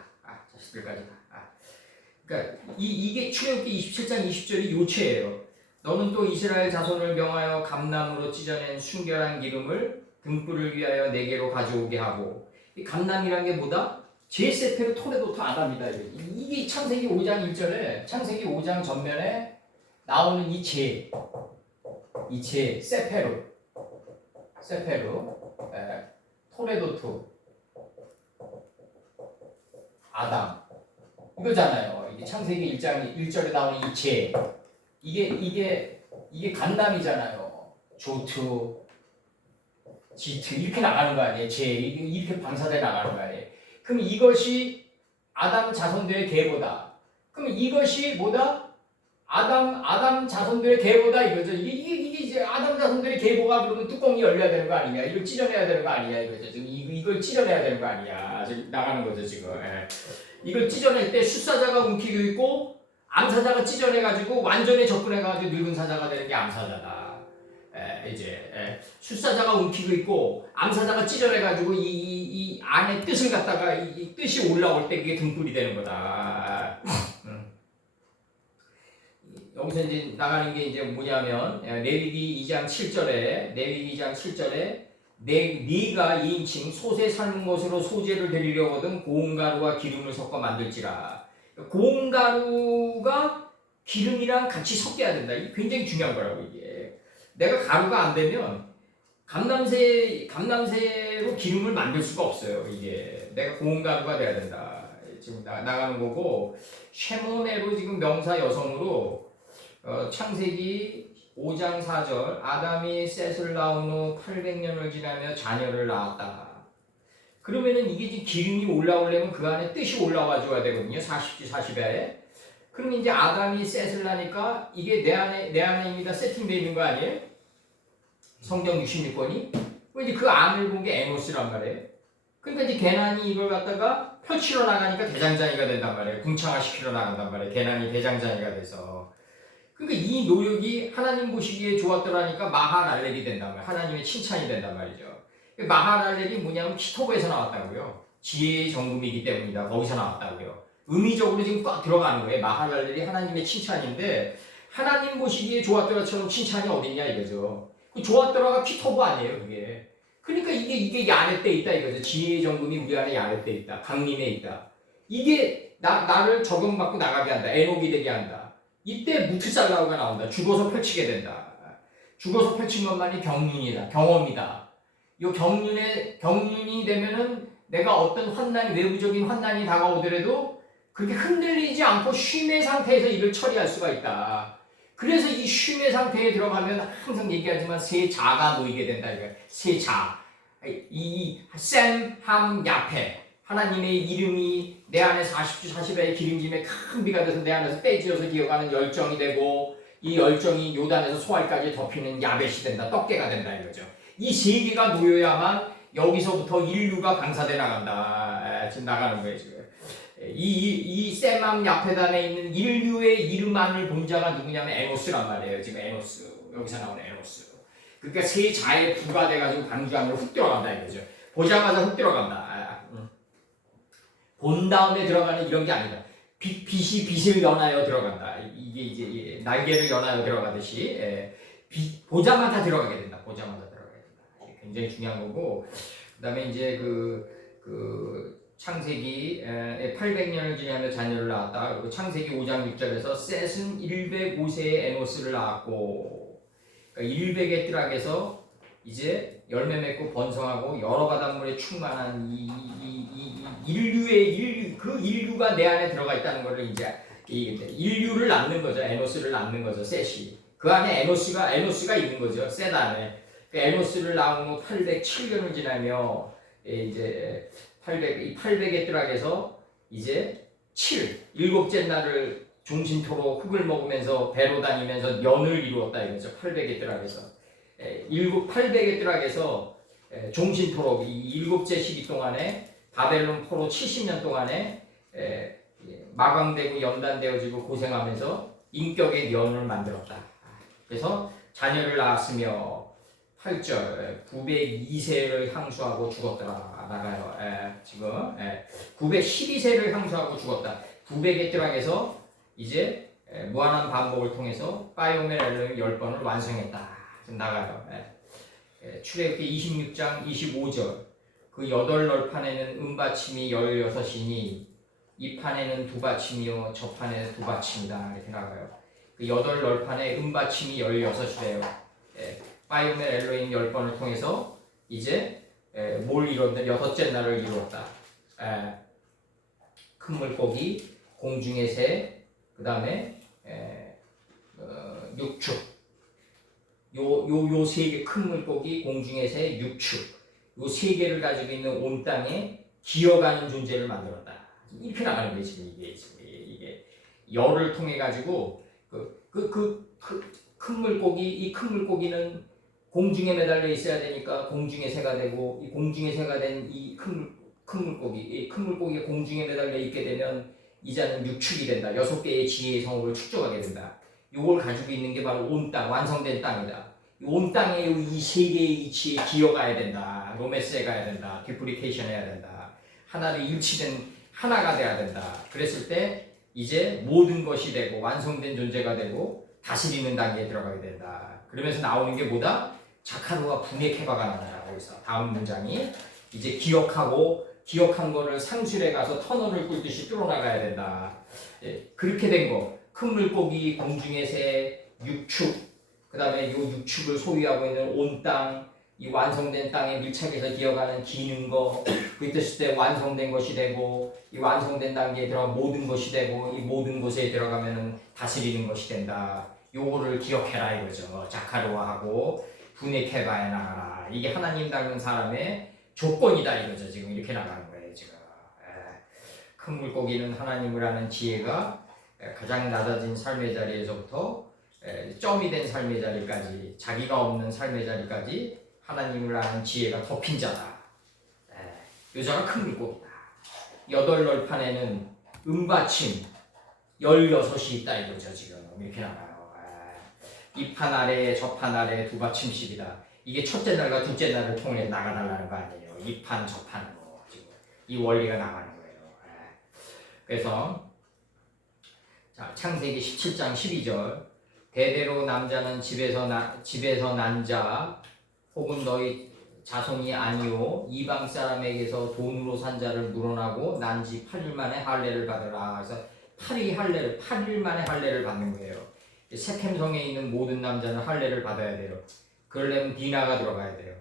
그러니까 이게 출애굽기 27장 20절이 요체예요. 너는 또 이스라엘 자손을 명하여 감람으로 찢어낸 순결한 기름을 등불을 위하여 네개로 가져오게 하고 이 감람이란 게 뭐다? 제세페르 토레도토 아담이다. 이게 창세기 5장 1절에 창세기 5장 전면에 나오는 이체 세페루, 토레도투, 아담 이거잖아요. 이게 창세기 1절에 나오는 이체 이게 간담이잖아요. 조투, 지트 이렇게 나가는 거 아니에요? 이렇게 방사돼 나가는 거 아니에요? 그럼 이것이 아담 자손들의 계보다. 그럼 이것이 뭐다? 아담 자손들의 계보다 이거죠. 이게 이제 아담 자손들의 계보가 그러면 뚜껑이 열려야 되는 거 아니냐? 이걸 찢어내야 되는 거 아니냐? 이거죠. 지금 이걸 찢어내야 되는 거 아니냐? 지금 나가는 거죠 지금. 예. 이걸 찢어낼 때 숫사자가 움키고 있고 암사자가 찢어내가지고 완전히 접근해가지고 늙은 사자가 되는 게 암사자다. 숫사자가 움키고 있고 암사자가 찢어내가지고 이 안에 뜻을 갖다가 이 뜻이 올라올 때 그게 등불이 되는 거다. 여기서 이제 나가는 게 이제 뭐냐면 레위기 2장 7절에 네가 2인칭 솥에 삶은 것으로 소재를 드리려거든 고운 가루와 기름을 섞어 만들지라. 고운 가루가 기름이랑 같이 섞여야 된다. 이게 굉장히 중요한 거라고 이게. 내가 가루가 안 되면 감남새로 기름을 만들 수가 없어요. 이게 내가 고운 가루가 돼야 된다. 지금 나가는 거고 쉐모네로 지금 명사 여성으로 창세기 5장 4절 아담이 셋을 낳은 후 800년을 지나며 자녀를 낳았다. 그러면은 이게 지금 기름이 올라오려면 그 안에 뜻이 올라와 줘야 되거든요. 40주 40야에. 그러면 이제 아담이 셋을 낳으니까 이게 내 안에 이미 다 세팅되어 있는 거 아니에요? 성경 66권이. 이제 그 안을 본 게 에노스란 말이에요. 그러니까 이제 게난이 이걸 갖다가 펼치러 나가니까 대장장이가 된단 말이에요. 궁창화 시키러 나간단 말이에요. 게난이 대장장이가 돼서. 그러니까 이 노력이 하나님 보시기에 좋았더라니까 마하랄렐이 된단 말이에요. 하나님의 칭찬이 된단 말이죠. 마하랄렐이 뭐냐면 키토브에서 나왔다고요. 지혜의 정금이기 때문이다. 거기서 나왔다고요. 의미적으로 지금 꽉 들어가는 거예요. 마하랄렐이 하나님의 칭찬인데 하나님 보시기에 좋았더라처럼 칭찬이 어딨냐 이거죠. 그 좋았더라가 키토브 아니에요 그게. 그러니까 이게 이 안에 때 있다 이거죠. 지혜의 정금이 우리 안에 안에 때 있다. 강림에 있다. 이게 나를 적용받고 나가게 한다. 에녹이 되게 한다. 이때 무트살라우가 나온다. 죽어서 펼치게 된다. 죽어서 펼친 것만이 경륜이다. 경험이다. 이 경륜이 되면은 내가 어떤 외부적인 환난이 다가오더라도 그렇게 흔들리지 않고 쉼의 상태에서 이걸 처리할 수가 있다. 그래서 이 쉼의 상태에 들어가면 항상 얘기하지만 세 자가 놓이게 된다. 세 자. 이 셈, 함, 야페. 하나님의 이름이 내 안에 40주 40회의 기름짐에 큰 비가 돼서 내 안에서 떼지어서 기어가는 열정이 되고 이 열정이 요단에서 소알까지 덮이는 야벳이 된다. 떡게가 된다 이거죠. 이 세 개가 놓여야만 여기서부터 인류가 강사돼 나간다. 지금 나가는 거예요 지금. 이 세맘 야페단에 있는 인류의 이름만을 본 자가 누구냐면 에노스란 말이에요. 지금 에노스. 여기서 나오는 에노스. 그러니까 세 자의 부가 돼가지고 방주 안으로 훅 들어간다 이거죠. 보자마자 훅 들어간다. 본 다음에 들어가는 이런 게 아니다. 빛이 빛을 연하여 들어간다. 이게 이제 날개를 연하여 들어가듯이 보자마자 들어가게 된다. 보자마자 들어가게 된다. 이게 굉장히 중요한 거고. 그다음에 이제 그 창세기 800년을 지나며 자녀를 낳았다. 그리고 창세기 5장 6절에서 셋은 105세에 에노스를 낳았고, 그러니까 100의 뜰락에서 이제 열매 맺고 번성하고 여러 바닷물에 충만한 그 인류가 내 안에 들어가 있다는 것을 이제 인류를 낳는 거죠. 에노스를 낳는 거죠. 셋이. 그 안에 에노스가 있는 거죠. 셋 안에. 그 에노스를 낳은 후 807년을 지나며 이제 800의 뜰락에서 이제 7째 날을 종신토록 흙을 먹으면서 배로 다니면서 연을 이루었다 이거죠. 800의 뜰락에서. 800의 뜰락에서 종신토록 이 7째 시기 동안에 바벨론 포로 70년 동안에 마광되고 연단되어지고 고생하면서 인격의 연을 만들었다. 그래서 자녀를 낳았으며 8절 902세를 향수하고 죽었더라. 나가요. 지금 912세를 향수하고 죽었다. 900의 뜰락에서 이제 무한한 반복을 통해서 파이오멜 엘렘 10번을 완성했다. 지금 나가요. 출애굽기 26장 25절 그 8널판에는 은받침이 16이니 이 판에는 2받침이요 저 판에는 2받침이다. 이렇게 나가요. 그 8널판에 은받침이 16이래요. 파이오멜 엘로힘 10번을 통해서 이제 뭘 이뤘다? 6째 날을 이루었다. 큰 물고기, 공중의 새, 그 다음에 육축. 요 세 개, 큰 물고기, 공중의 새, 육축. 요 세 개를 가지고 있는 온 땅에 기어가는 존재를 만들었다. 이렇게 나가는 거예요, 지금 이게 열을 통해 가지고 큰 물고기, 이 큰 물고기는 공중에 매달려 있어야 되니까 공중의 새가 되고, 이 공중의 새가 된 이 큰 물고기, 이 큰 물고기가 공중에 매달려 있게 되면 이자는 육축이 된다. 6개의 지혜의 성읍을 축적하게 된다. 요걸 가지고 있는 게 바로 온 땅, 완성된 땅이다. 온 땅에 이 세 개의 이치에 기어가야 된다. 로메스에 가야 된다. 디프리케이션 해야 된다. 하나를 일치된 하나가 돼야 된다. 그랬을 때 이제 모든 것이 되고 완성된 존재가 되고 다스리는 단계에 들어가게 된다. 그러면서 나오는 게 뭐다? 자카르와 분의 케바가 나온다. 거기서 다음 문장이 이제 기억한 거를 상술에 가서 터널을 뚫듯이 뚫어나가야 된다. 그렇게 된 거. 큰 물고기, 공중의 새, 육축, 그 다음에 이 육축을 소유하고 있는 온 땅, 이 완성된 땅에 밀착해서 기어가는 기는 거, 그 뜻일 때 완성된 것이 되고, 이 완성된 단계에 들어가 모든 것이 되고, 이 모든 곳에 들어가면은 다스리는 것이 된다. 요거를 기억해라 이거죠. 자카르와하고 분의 케바에 나가라. 이게 하나님 닮은 사람의 조건이다 이거죠. 지금 이렇게 나가는 거예요. 지금 큰 물고기는 하나님을 아는 지혜가 가장 낮아진 삶의 자리에서부터 점이 된 삶의 자리까지, 자기가 없는 삶의 자리까지 하나님을 아는 지혜가 덮인 자다. 여자가 큰 물고기다. 8널판에는 은받침 16이 있다 이거죠. 지금 이렇게 나가요. 이 판 아래에 저 판 아래에 두 받침씩이다. 이게 첫째 날과 둘째 날을 통해 나가달라는 거 아니에요. 이 판 저 판으로 지금 이 원리가 나가는 거예요. 그래서 자, 창세기 17장 12절 대대로 남자는 집에서 난 자 혹은 너희 자손이 아니오 이방 사람에게서 돈으로 산 자를 물어나고 난 지 8일 만에 할례를 받으라. 그래서 8일 만에 할례를 받는 거예요. 세켐성에 있는 모든 남자는 할례를 받아야 돼요. 그러려면 디나가 들어가야 돼요.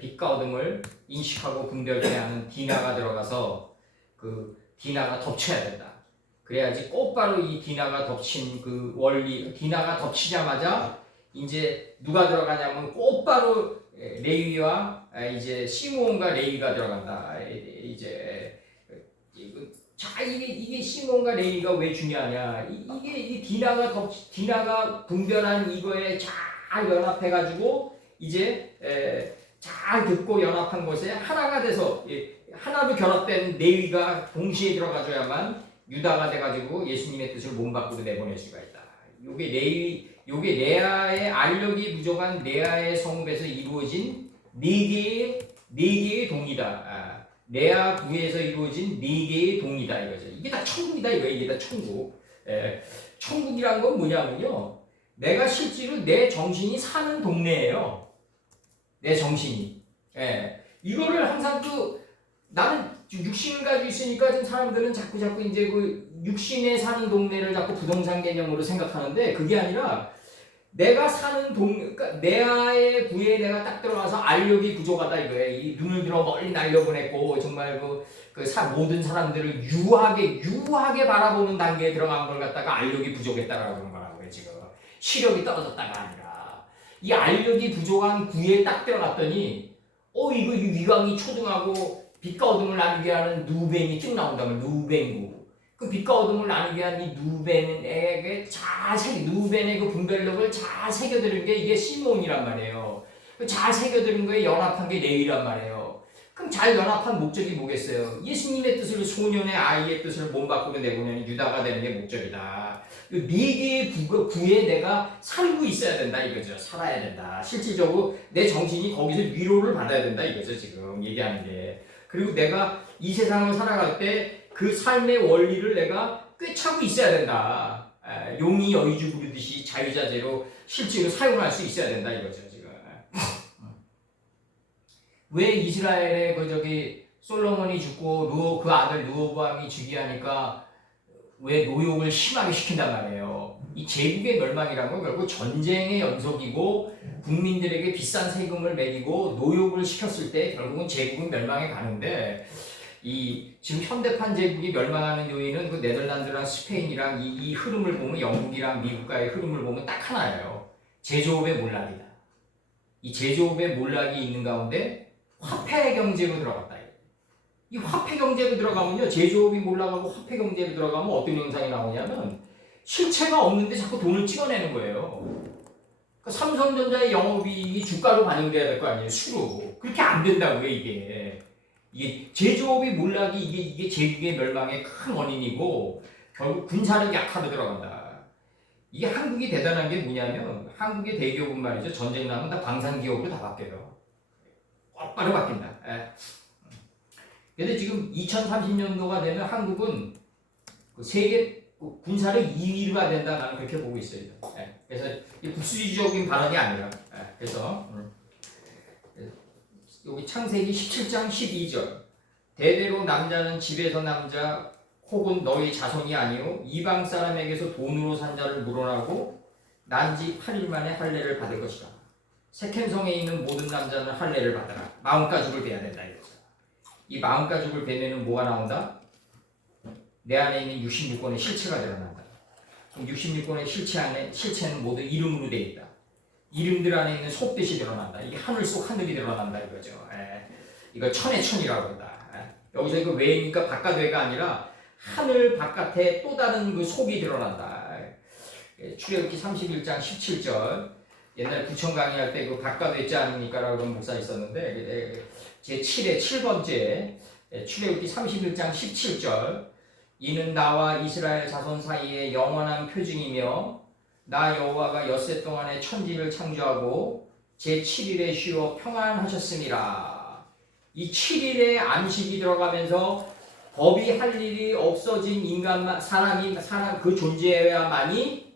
빛과 어둠을 인식하고 분별해야 하는 디나가 들어가서 그 디나가 덮쳐야 된다. 그래야지 곧바로 이 디나가 덮친 그 원리, 디나가 덮치자마자 이제 누가 들어가냐면 곧바로 레위와 이제 시므온과 레위가 들어간다. 이제 자 이게 시므온과 레위가 왜 중요하냐? 이게 디나가 분별한 이거에 잘 연합해가지고 이제 잘 듣고 연합한 것에 하나가 돼서 하나로 결합된 레위가 동시에 들어가줘야만 유다가 돼가지고 예수님의 뜻을 몸 밖으로 내보낼 수가 있다. 요게 레아의 알력이 부족한 레아의 성읍에서 이루어진 네 개의 동이다. 레아 부에서 이루어진 4개의 동이다 이거죠. 이게 다 천국이다 이거. 이게 다 천국. 천국이란 건 뭐냐면요. 내가 실제로 내 정신이 사는 동네예요. 내 정신이. 이거를 항상 나는 육신을 가지고 있으니까 지금 사람들은 자꾸 이제 그 육신에 사는 동네를 자꾸 부동산 개념으로 생각하는데 그게 아니라 내가 사는 그러니까 레아의 부에 내가 딱 들어가서 알력이 부족하다 이거예요. 이 눈을 들어 멀리 날려보냈고 정말 모든 사람들을 유하게 바라보는 단계에 들어간 걸 갖다가 알력이 부족했다라고 그런 거라고요. 지금 시력이 떨어졌다가 아니라 이 알력이 부족한 구에 딱 들어갔더니 이거 위광이 초등하고 빛과 어둠을 나누게 하는 누벤이 쭉 나온다면 누벤구. 그 빛과 어둠을 나누게 한 이 누벤의 누벤의 그 분별력을 잘 새겨들은 게 이게 시몬이란 말이에요. 잘 새겨들은 거에 연합한 게 레위란 말이에요. 그럼 잘 연합한 목적이 뭐겠어요? 예수님의 뜻을 소년의 아이의 뜻을 몸 밖으로 내보내는 유다가 되는 게 목적이다. 네 개의 구에 내가 살고 있어야 된다 이거죠. 살아야 된다. 실질적으로 내 정신이 거기서 위로를 받아야 된다 이거죠. 지금 얘기하는 게. 그리고 내가 이 세상을 살아갈 때 그 삶의 원리를 내가 꿰차고 있어야 된다. 용이 여의주 부르듯이 자유자재로 실제로 사용할 수 있어야 된다 이거죠. 지금. 왜 이스라엘의 솔로몬이 죽고 그 아들 르호보암이 즉위하니까 왜 노역을 심하게 시킨단 말이에요. 이 제국의 멸망이란 건 결국 전쟁의 연속이고 국민들에게 비싼 세금을 매기고 노역을 시켰을 때 결국은 제국은 멸망에 가는데 이 지금 현대판 제국이 멸망하는 요인은 그 네덜란드랑 스페인이랑 이 흐름을 보면 영국이랑 미국과의 흐름을 보면 딱 하나예요. 제조업의 몰락이다. 이 제조업의 몰락이 있는 가운데 화폐 경제로 들어갔다. 이 화폐 경제로 들어가면요, 제조업이 몰락하고 화폐 경제로 들어가면 어떤 현상이 나오냐면 실체가 없는데 자꾸 돈을 찍어내는 거예요. 그러니까 삼성전자의 영업이익이 주가로 반영돼야 될 거 아니에요, 수로. 그렇게 안 된다고요, 이게. 이게 제조업이 몰락이 이게 제국의 멸망의 큰 원인이고 결국 군사력이 약화로 들어간다. 이게 한국이 대단한 게 뭐냐면 한국의 대기업은 말이죠, 전쟁 나면 다 방산기업으로 다 바뀌어요. 똑바로 바뀐다. 근데 지금 2030년도가 되면 한국은 그 세계 군사력 2위가 된다, 나는 그렇게 보고 있어요. 그래서 국수주의적인 발언이 아니라. 그래서 여기 창세기 17장 12절 대대로 남자는 집에서 남자 혹은 너희 자손이 아니요 이방 사람에게서 돈으로 산 자를 물어나고 난지 8일 만에 할례를 받을 것이다. 세겜성에 있는 모든 남자는 할례를 받아라. 마음가죽을 베야 된다 이거죠. 이 마음가죽을 베면은 뭐가 나온다? 내 안에 있는 66권의 실체가 드러난다. 그럼 66권의 실체는 모두 이름으로 되어 있다. 이름들 안에 있는 속뜻이 드러난다. 이게 하늘 속 하늘이 드러난다 이거죠. 이거 천의 천이라고 한다. 여기서 이거 외니까 바깥외가 아니라 하늘 바깥에 또 다른 그 속이 드러난다. 출애굽기 31장 17절 옛날 구청 강의할 때 그 바깥외지 않습니까라고 그런 목사 있었는데 제 7회 7번째 출애굽기 31장 17절 이는 나와 이스라엘 자손 사이에 영원한 표징이며 나 여호와가 엿새 동안에 천지를 창조하고 제 7일에 쉬어 평안하셨음이라. 이 7일의 안식이 들어가면서 법이 할 일이 없어진 인간만 사람 그 존재야만이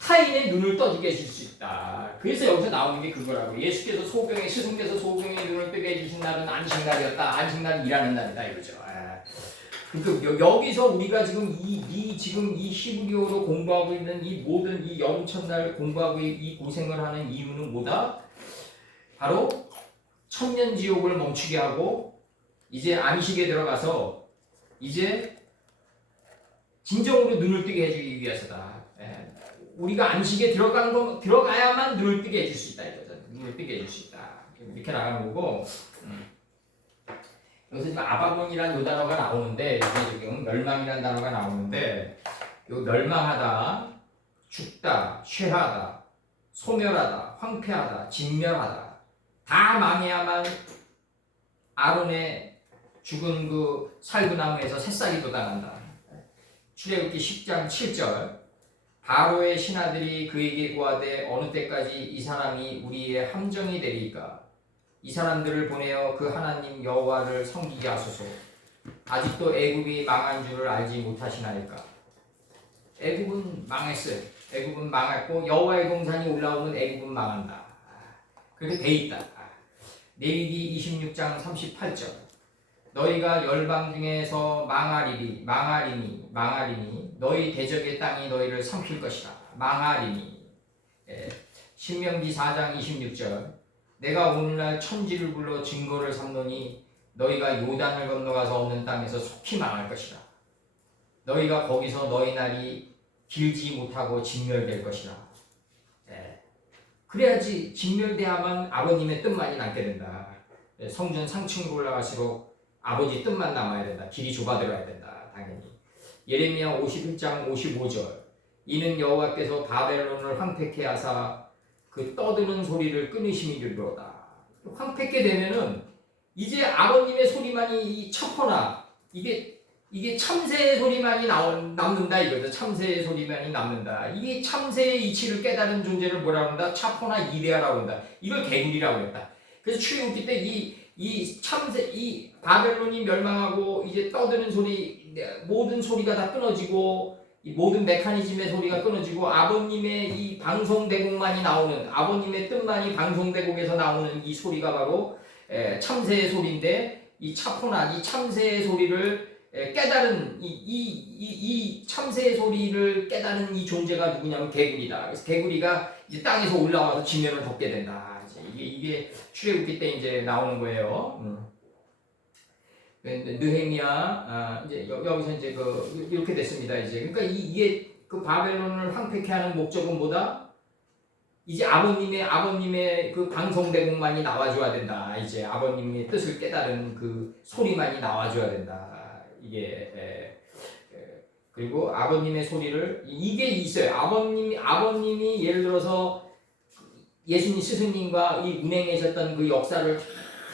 타인의 눈을 떠지게 해줄 수 있다. 그래서 여기서 나오는 게 그거라고. 예수께서 스승께서 소경의 눈을 뜨게 해주신 날은 안식날이었다. 안식날은 일하는 날이다 이거죠. 그러니까 여기서 우리가 지금 지금 이 히브리어로 공부하고 있는 이 모든 이 영천날 공부하고 이 고생을 하는 이유는 뭐다? 바로 천년지옥을 멈추게 하고 이제 안식에 들어가서 이제 진정으로 눈을 뜨게 해주기 위해서다. 우리가 안식에 들어가야만 눈을 뜨게 해줄 수 있다 이거죠. 눈을 뜨게 해줄 수 있다. 이렇게 나가는 거고. 여기서 지금 아바곤이라는 요 단어가 나오는데 이게 지금 멸망이라는 단어가 나오는데 요 멸망하다, 죽다, 쇠하다, 소멸하다, 황폐하다, 진멸하다 다 망해야만 아론의 죽은 그 살구나무에서 새싹이 돋아난다. 출애굽기 10장 7절 바로의 신하들이 그에게 구하되 어느 때까지 이 사람이 우리의 함정이 되리까? 이 사람들을 보내어 그 하나님 여호와를 섬기게 하소서. 아직도 애굽이 망한 줄을 알지 못하시나이까? 애굽은 망했어요. 애굽은 망했고 여호와의 동산이 올라오면 애굽은 망한다. 그렇게 돼 있다. 레위기 26장 38절 너희가 열방 중에서 망하리니 너희 대적의 땅이 너희를 삼킬 것이다. 망하리니. 신명기 4장 26절 내가 오늘날 천지를 불러 증거를 삼노니 너희가 요단을 건너가서 없는 땅에서 속히 망할 것이다. 너희가 거기서 너희 날이 길지 못하고 진멸될 것이다. 그래야지 진멸돼야만 아버님의 뜻만이 남게 된다. 성전 상층으로 올라갈수록 아버지 뜻만 남아야 된다. 길이 좁아들어야 된다. 당연히. 예레미야 51장 55절 이는 여호와께서 바벨론을 황폐케 하사 그 떠드는 소리를 끊으심이로다. 황폐케 되면은 이제 아버님의 소리만이 이 첩허나 이게 참새의 소리만이 남는다 이거죠. 참새의 소리만이 남는다. 이게 참새의 이치를 깨달은 존재를 뭐라고 한다? 첩허나 이데아라고 한다. 이걸 개구리라고 했다. 그래서 출애굽기 때 이 참새 이 바벨론이 멸망하고 이제 떠드는 소리 모든 소리가 다 끊어지고 이 모든 메커니즘의 소리가 끊어지고 아버님의 이 방송대곡만이 나오는 아버님의 뜻만이 방송대곡에서 나오는 이 소리가 바로 참새의 소리인데 이 차포나 이 참새의 소리를 깨달은 이 참새의 소리를 깨달은 이 존재가 누구냐면 개구리다. 그래서 개구리가 이제 땅에서 올라와서 지면을 덮게 된다. 이게 출애굽기 때 이제 나오는 거예요. 느헤미야 이제 여기서 이제 이렇게 됐습니다. 이제 그러니까 이게 그 바벨론을 황폐케 하는 목적은 뭐다? 이제 아버님의 그 방송대목만이 나와줘야 된다. 이제 아버님의 뜻을 깨달은 그 소리만이 나와줘야 된다. 이게 그리고 아버님의 소리를 이게 있어요. 아버님이 예를 들어서 예수님 스승님과 이 운행하셨던 그 역사를 다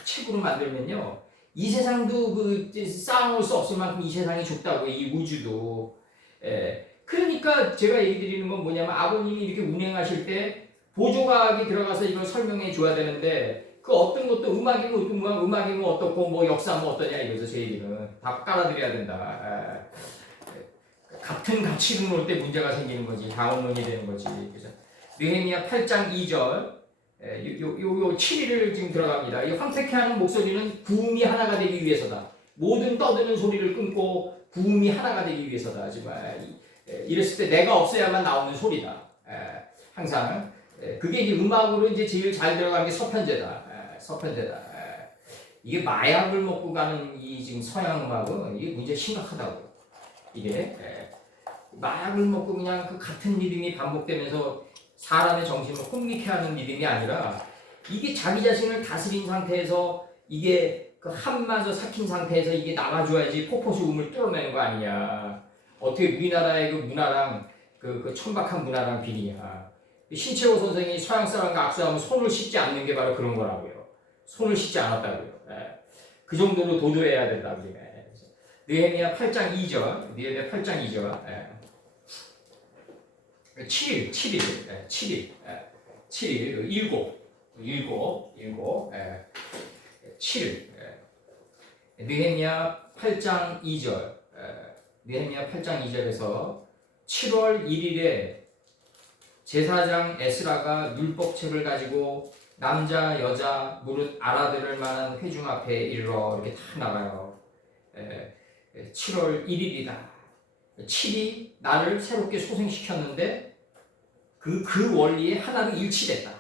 책으로 만들면요. 이 세상도 쌓아놓을 수 없을 만큼 이 세상이 좁다고 이 우주도. 그러니까 제가 얘기 드리는 건 뭐냐면 아버님이 이렇게 운행하실 때 보조과학이 들어가서 이걸 설명해 줘야 되는데 그 어떤 것도 음악이면 어떻고 뭐 역사 뭐 어떠냐 이거죠. 제 얘기는 다 깔아드려야 된다. 같은 가치를 놓을 때 문제가 생기는 거지. 다운론이 되는 거지. 그래서 느헤미야 8장 2절 요 7일을 지금 들어갑니다. 이 황폐케 하는 목소리는 구음이 하나가 되기 위해서다. 모든 떠드는 소리를 끊고 구음이 하나가 되기 위해서다. 정말 이랬을 때 내가 없어야만 나오는 소리다. 항상 그게 이제 음악으로 이제 제일 잘 들어가는 게 서편제다. 서편제다. 이게 마약을 먹고 가는 이 지금 서양 음악은 이게 문제 심각하다고. 이게 마약을 먹고 그냥 그 같은 리듬이 반복되면서 사람의 정신을 혼미케 하는 리듬이 아니라 이게 자기 자신을 다스린 상태에서 이게 그 한마저 삭힌 상태에서 이게 나가줘야지 폭포수음을 뚫어내는 거 아니냐. 어떻게 우리나라의 그 문화랑 그 천박한 문화랑 비리냐. 신채호 선생이 서양 사람과 악수하면 손을 씻지 않는 게 바로 그런 거라고요. 손을 씻지 않았다고요. 그 정도로 도도해야 된다. 우리가. 느헤미야 8장 2절. 느헤미야 8장 2절. 7일, 7일. 느헤미야 8장 2절. 느헤미야 8장 2절에서 7월 1일에 제사장 에스라가 율법책을 가지고 남자 여자 무릇 알아들을 만한 회중 앞에 이르러 이렇게 다 나가요. 7월 1일이다. 7이 나를 새롭게 소생시켰는데 그 원리에 하나로 일치됐다.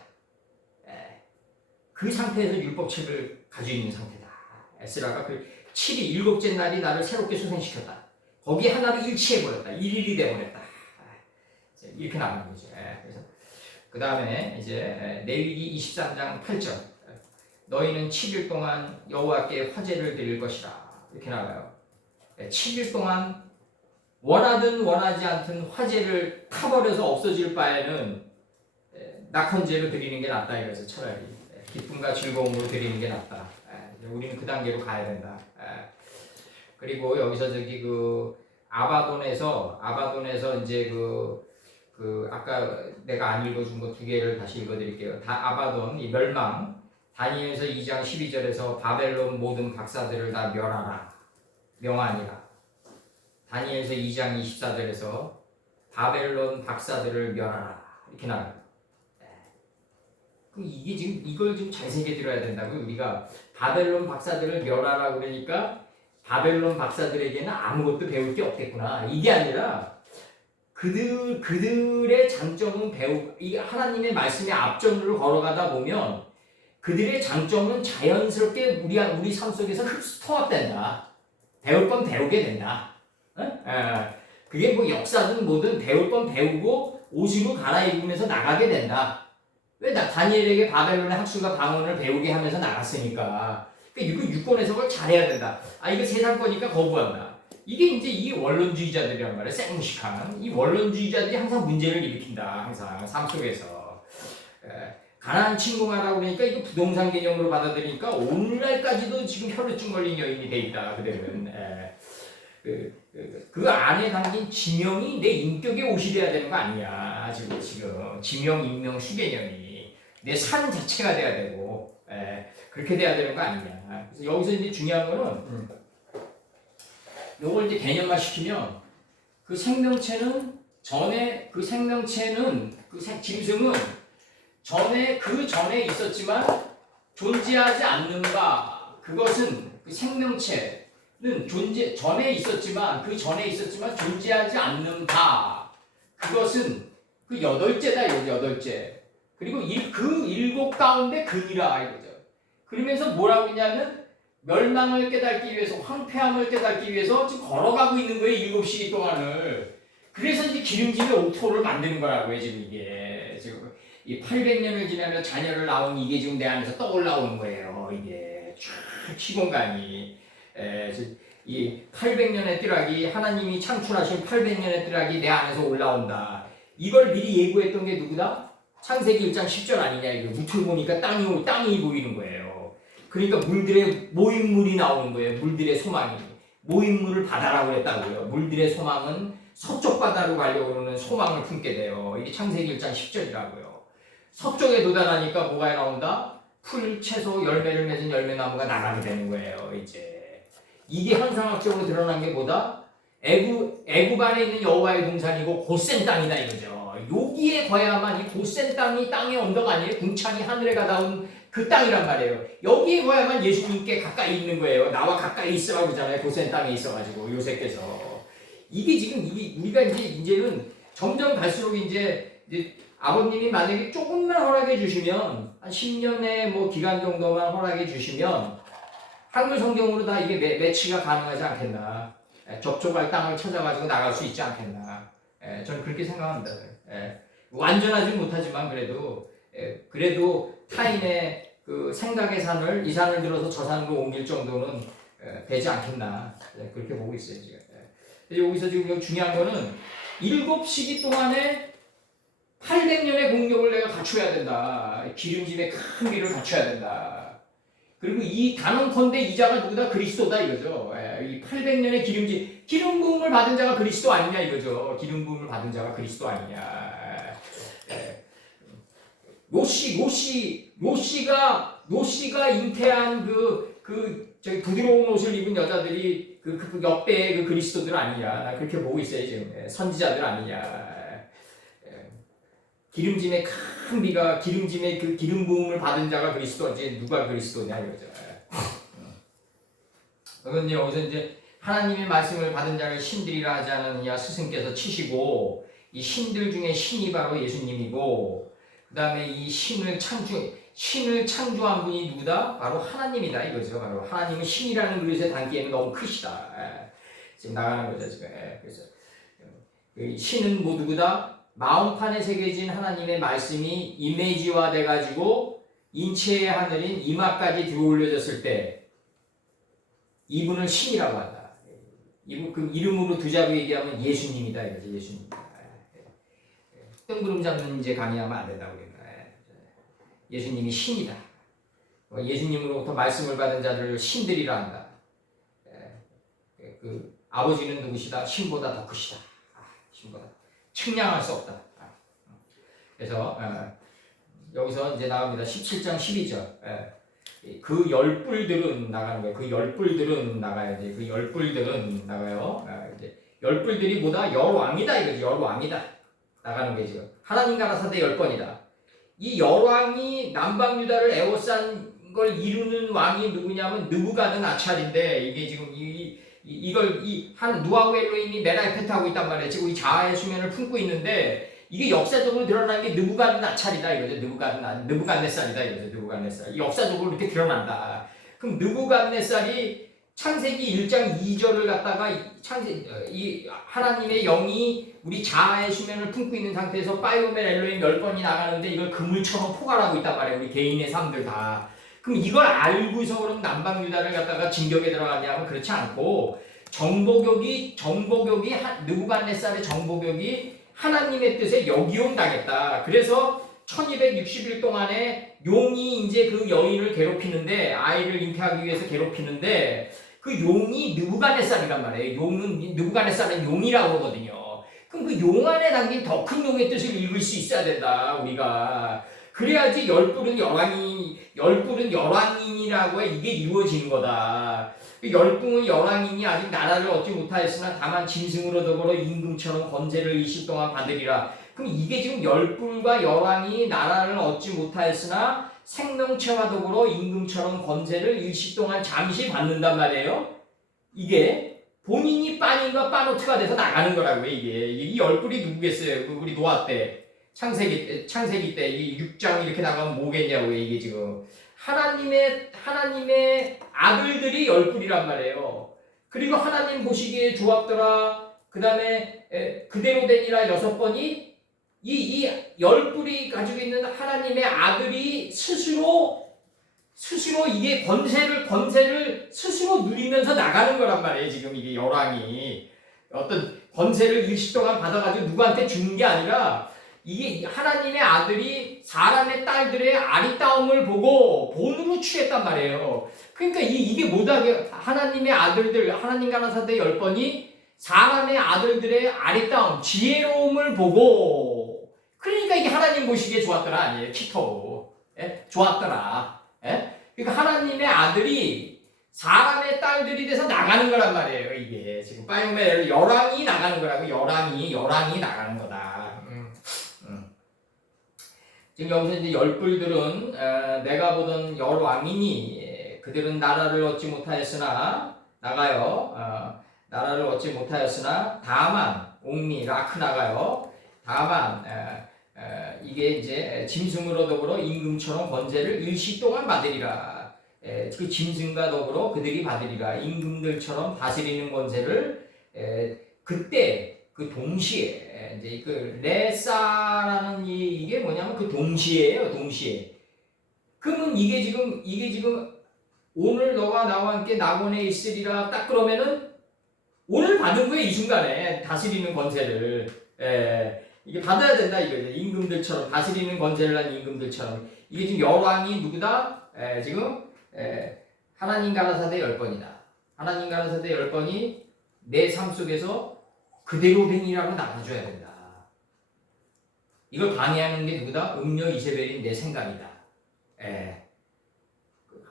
그 상태에서 율법책을 가지고 있는 상태다. 에스라가 그 7이 일곱째 날이 나를 새롭게 소생시켰다. 거기에 하나로 일치해버렸다. 1일이 돼버렸다. 이렇게 나가는 거죠. 그래서 그 다음에 이제 레위기 23장 8절 너희는 7일 동안 여호와께 화제를 드릴 것이라 이렇게 나가요. 7일 동안 원하든 원하지 않든 화제를 타버려서 없어질 바에는 낙헌제로 드리는 게 낫다 이거죠. 차라리 기쁨과 즐거움으로 드리는 게 낫다. 우리는 그 단계로 가야 된다. 그리고 여기서 저기 그 아바돈에서 이제 아까 내가 안 읽어준 거 2개를 다시 읽어드릴게요. 아바돈 이 멸망 다니엘서 2장 12절에서 바벨론 모든 박사들을 다 멸하라 명하니라. 다니엘서 2장 24절에서 바벨론 박사들을 멸하라 이렇게 나와요. 그럼 이게 지금 이걸 좀 잘 새겨 들어야 된다고. 우리가 바벨론 박사들을 멸하라 그러니까 바벨론 박사들에게는 아무것도 배울 게 없겠구나 이게 아니라 그들의 장점은 이 하나님의 말씀의 앞전으로 걸어가다 보면 그들의 장점은 자연스럽게 우리 삶 속에서 통합된다. 배울 건 배우게 된다. 그게 뭐 역사든 뭐든 배울 건 배우고 옷으로 갈아입으면서 나가게 된다. 왜 다니엘에게 바벨론의 학술과 방언을 배우게 하면서 나갔으니까. 그러니까 이거 유권 해석을 잘해야 된다. 이거 세상 거니까 거부한다. 이게 이제 이 원론주의자들이란 말이에요. 쌩무식한 이 원론주의자들이 항상 문제를 일으킨다. 항상 삶 속에서 가나안 침공하라고 그러니까 이거 부동산 개념으로 받아들이니까 오늘날까지도 지금 혈루증 걸린 여인이 돼 있다. 그들은 그 안에 담긴 지명이 내 인격에 옷이 돼야 되는 거 아니야. 지금 지명, 인명, 수개념이 내 삶 자체가 돼야 되고 그렇게 돼야 되는 거 아니냐. 그래서 여기서 이제 중요한 거는 요걸 이제 개념화 시키면 그 생명체는 짐승은 그 전에 있었지만 존재하지 않는 바 그것은 그 생명체 존재 전에 있었지만 그 전에 있었지만 존재하지 않는다. 그것은 그 여덟째다 이거죠. 여덟째. 그리고 그 일곱 가운데 근이라 이거죠. 그러면서 뭐라고 했냐면 멸망을 깨닫기 위해서 황폐함을 깨닫기 위해서 지금 걸어가고 있는 거예요. 7시기 동안을. 그래서 이제 기름짐의 옥토를 만드는 거라고요. 지금 이게 지금 이 800년을 지나며 자녀를 낳은 이게 지금 내 안에서 떠올라오는 거예요. 이게 쫙 시공간이. 이 800년의 띠락이 하나님이 창출하신 800년의 띠락이 내 안에서 올라온다. 이걸 미리 예고했던 게 누구다? 창세기 1장 10절 아니냐 이거. 무틀 보니까 땅이 보이는 거예요. 그러니까 물들의 모임물이 나오는 거예요. 물들의 소망이. 모임물을 바다라고 했다고요. 물들의 소망은 서쪽 바다로 가려고 그러는 소망을 품게 돼요. 이게 창세기 1장 10절이라고요. 서쪽에 도달하니까 뭐가 나온다? 풀, 채소, 열매를 맺은 열매나무가 나가게 되는 거예요. 이게 현상학적으로 드러난 게 뭐다? 애굽 안에 있는 여호와의 동산이고 고센 땅이다 이거죠. 여기에 거야만 이 고센 땅이 땅의 언덕 아니에요? 궁창이 하늘에 가다운 그 땅이란 말이에요. 여기에 거야만 예수님께 가까이 있는 거예요. 나와 가까이 있으라고 그러잖아요. 고센 땅에 있어가지고 요셉께서 이게 지금 우리가 이제는 점점 갈수록 이제 아버님이 만약에 조금만 허락해 주시면 한 10년의 뭐 기간 정도만 허락해 주시면 한글 성경으로 다 이게 매치가 가능하지 않겠나. 접촉할 땅을 찾아가지고 나갈 수 있지 않겠나. 저는 그렇게 생각합니다. 완전하지 못하지만 그래도 타인의 그 생각의 산을 이 산을 들어서 저 산으로 옮길 정도는 되지 않겠나. 그렇게 보고 있어요 지금. 여기서 지금 중요한 거는 7시기 동안에 800년의 공력을 내가 갖춰야 된다. 기름짐의 큰 길을 갖춰야 된다. 그리고 이 단언컨대 이자가 누구다? 그리스도다 이거죠. 이 800년의 기름 부음을 받은 자가 그리스도 아니냐 이거죠. 기름 부음을 받은 자가 그리스도 아니냐. 노씨가 잉태한 저기 부드러운 옷을 입은 여자들이 그 역대의 그 그리스도들 아니냐. 나 그렇게 보고 있어요 지금. 선지자들 아니냐. 기름짐의 큰 비가 기름짐의 그 기름 부음을 받은 자가 그리스도지 누가 그리스도냐 이거죠. 그런데 여기서 이제 하나님의 말씀을 받은 자를 신들이라 하지 않느냐 스승께서 치시고 이 신들 중에 신이 바로 예수님이고 그 다음에 이 신을 창조한 분이 누구다? 바로 하나님이다 이거죠. 바로 하나님은 신이라는 그릇에 담기에는 너무 크시다. 지금 나가는 거죠 지금. 그래서 신은 뭐 누구다? 마음판에 새겨진 하나님의 말씀이 이미지화 돼가지고 인체의 하늘인 이마까지 들어올려졌을 때 이분을 신이라고 한다. 이분 그 이름으로 두자고 얘기하면 예수님이다 이거죠. 예수님. 뜬구름 잡는 이제 강의하면 안 된다고 그랬나. 예수님이 신이다. 예수님으로부터 말씀을 받은 자들을 신들이라 한다. 그 아버지는 누구시다? 신보다 더 크시다. 신보다. 측량할 수 없다. 그래서 여기서 이제 나옵니다. 17장 12절. 그 열불들은 나가는 거예요. 그 열불들은 나가야지. 그 열불들은 나가요. 이제 열불들이 뭐다? 열왕이다 이거지. 열왕이다. 나가는 게 지금 하나님 나라 사대 10번이다. 이 열왕이 남방 유다를 에워싼 걸 이루는 왕이 누구냐면 느부갓네살인데 이게 지금 이걸 한 누아우 엘로힘이 메라이페트 하고 있단 말이에요. 지금 이 자아의 수면을 품고 있는데 이게 역사적으로 드러난 게 느부갓네살이다 이거죠. 느부갓네살이다 이거죠. 느부갓네살. 역사적으로 이렇게 드러난다. 그럼 느부갓네살이 창세기 1장 2절을 갖다가 이 하나님의 영이 우리 자아의 수면을 품고 있는 상태에서 파이오멜 엘로힘 10번이 나가는데 이걸 그물처럼 포괄하고 있단 말이에요. 우리 개인의 삶들 다. 그럼 이걸 알고서 그럼 남방 유다를 갖다가 진격에 들어갔냐면 그렇지 않고 정보격이 느부갓네살의 정보격이 하나님의 뜻에 역이용 당했다. 그래서 1260일 동안에 용이 이제 그 여인을 괴롭히는데 아이를 잉태하기 위해서 괴롭히는데 그 용이 느부갓네살이란 말이에요. 느부갓네살은 용이라고 그러거든요. 그럼 그 용 안에 담긴 더 큰 용의 뜻을 읽을 수 있어야 된다. 우리가. 그래야지 열불은 열왕인이라고 해. 이게 이루어지는 거다. 열풍은 열왕인이 아직 나라를 얻지 못하였으나 다만 짐승으로 더불어 임금처럼 권세를 일시 동안 받으리라. 그럼 이게 지금 열불과 열왕이 나라를 얻지 못하였으나 생명체와 더불어 임금처럼 권세를 일시 동안 잠시 받는단 말이에요. 이게 본인이 빠닌가 빠노트가 돼서 나가는 거라고요. 이게 이 열불이 누구겠어요? 우리 노아 때 창세기 때 이 6장 이렇게 나가면 뭐겠냐고요. 이게 지금 하나님의 아들들이 열불이란 말이에요. 그리고 하나님 보시기에 좋았더라. 그 다음에 그대로 되니라 6번이 이 열불이 가지고 있는 하나님의 아들이 스스로 이게 권세를 스스로 누리면서 나가는 거란 말이에요. 지금 이게 열왕이 어떤 권세를 일시 동안 받아가지고 누구한테 주는 게 아니라 이게 하나님의 아들이 사람의 딸들의 아리따움을 보고 본으로 취했단 말이에요. 그러니까 이게 뭐다? 하나님의 아들들, 하나님 가라사대 10번이 사람의 아들들의 아리따움, 지혜로움을 보고, 그러니까 이게 하나님 보시기에 좋았더라 아니에요. 키토. 좋았더라. 그러니까 하나님의 아들이 사람의 딸들이 돼서 나가는 거란 말이에요. 이게 지금 빠용매 열왕이 나가는 거라고. 열왕이 나가는 거다. 지금 여기서 이제 열불들은 내가 보던 열왕이니 그들은 나라를 얻지 못하였으나 나가요. 나라를 얻지 못하였으나 다만 옥니 라크 나가요. 다만 이게 이제 짐승으로 더불어 임금처럼 권세를 일시 동안 받으리라. 그 짐승과 더불어 그들이 받으리라. 임금들처럼 다스리는 권세를 그때 그 동시에 이제 그 레사라는 이게 뭐냐면 그 동시에예요. 동시에. 그러면 이게 지금 오늘 너가 나와 함께 낙원에 있으리라 딱 그러면은 오늘 받은 거예요. 이 순간에 다스리는 권세를 이게 받아야 된다 이거죠. 임금들처럼 다스리는 권세를 한 임금들처럼 이게 지금 열왕이 누구다? 지금 하나님 가라사대 10번이다. 하나님 가라사대 10번이 내 삶 속에서 그대로 됨이라고 나눠줘야 된다. 이걸 방해하는 게 누구다? 음녀 이세벨인 내 생각이다.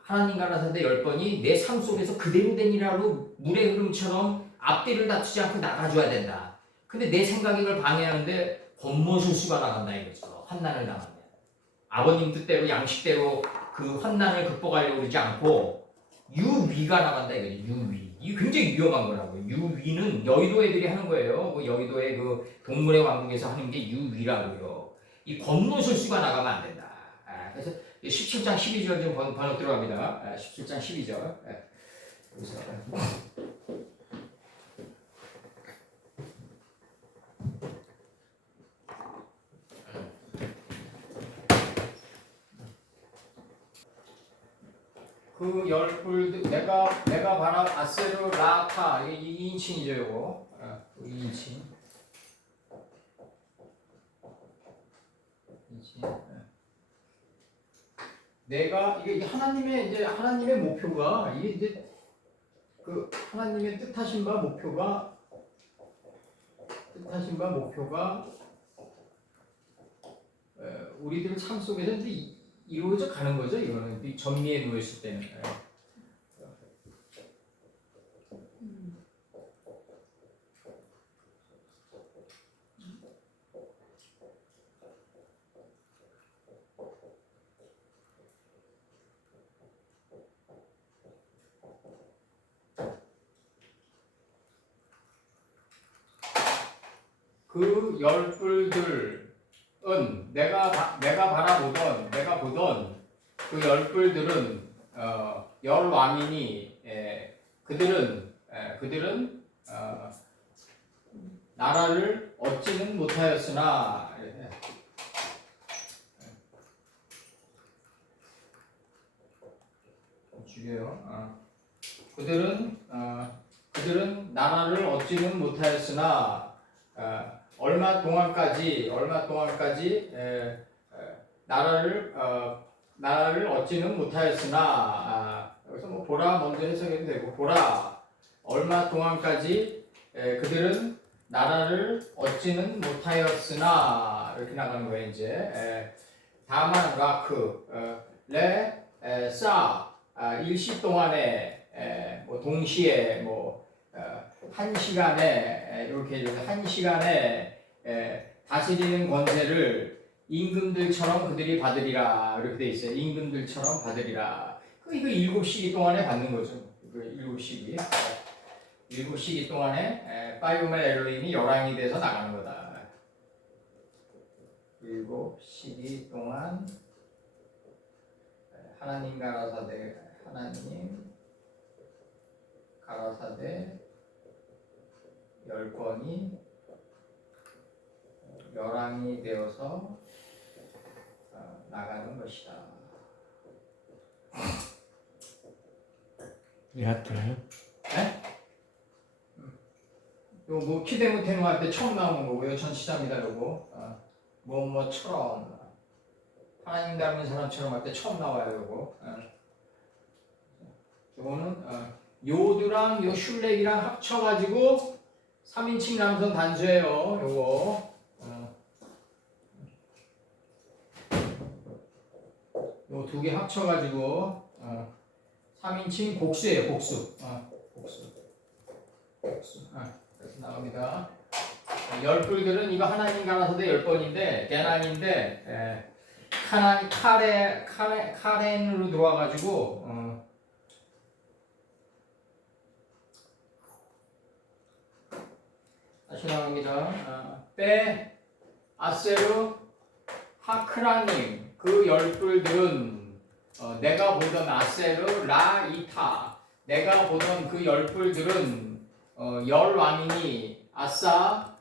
하나님 가라사대 10번이 내 삶 속에서 그대로 됨이라고 물의 흐름처럼 앞뒤를 다투지 않고 나가줘야 된다. 근데 내 생각이 이걸 방해하는데 권모술수가 나간다 이거죠. 환난을 당하면. 아버님 뜻대로 양식대로 그 환난을 극복하려고 그러지 않고 유위가 나간다 이거죠. 유위. 이게 굉장히 위험한 거라고요. 유위는 여의도 애들이 하는 거예요. 그 여의도의 그 동물의 왕국에서 하는 게 유위라고요. 이 권모술수가 나가면 안 된다. 그래서 17장 12절 좀 번역 들어갑니다. 17장 12절. 여기서. 그 열불 내가 바라 아세르 라타 이게 2인칭이죠 요거 2인칭 내가 이게 하나님의 목표가 이게 이제 그 하나님의 뜻하신 바 목표가 우리들 삶 속에서 이제 이루어져 가는 거죠. 이거는 전미에 누워 있을 때는. 그 열불들은 내가 보던 그 열불들은 열왕이니 그들은 나라를 얻지는 못하였으나 줄여요. 그들은 나라를 얻지는 못하였으나 얼마 동안까지 나라를 얻지는 못하였으나 여기서 뭐 보라 먼저 해석해도 되고 보라 얼마 동안까지 그들은 나라를 얻지는 못하였으나 이렇게 나가는 거예요. 이제 다만 라크 레사 일시 동안에 뭐 동시에 뭐 한 시간에 이렇게 한 시간에 다스리는 권세를 임금들처럼 그들이 받으리라 이렇게 돼 있어요. 임금들처럼 받으리라. 이거 7시기 동안에 받는 거죠. 7시기. 7시기 동안에 파이브멜 엘로힘이 열왕이 돼서 나가는 거다. 7시기 동안 하나님 가라사대 하나님 가라사대 10번이 열왕이 되어서 나가는 것이다. 리하트나요? 네? 요뭐 키데모테노 할 때 처음 나오는 거고요. 전치사입니다. 요거 뭐뭐처럼 하나님 닮은 사람처럼 할 때 처음 나와요. 요거 요거는 요드랑 요 슐렉이랑 합쳐가지고 3인칭 남성 단수예요. 요거 요 두 개 합쳐가지고 3인칭 복수예요. 복수. 복수. 이렇게 나옵니다. 열불들은 이거 하나님 가라사대 10번인데 개난인데 카렌으로 들어와가지고 다시 나옵니다. 빼 아세르 하크라님 그 열불들은 내가 보던 아세르 라이타 내가 보던 그 열불들은 열왕이니 아싸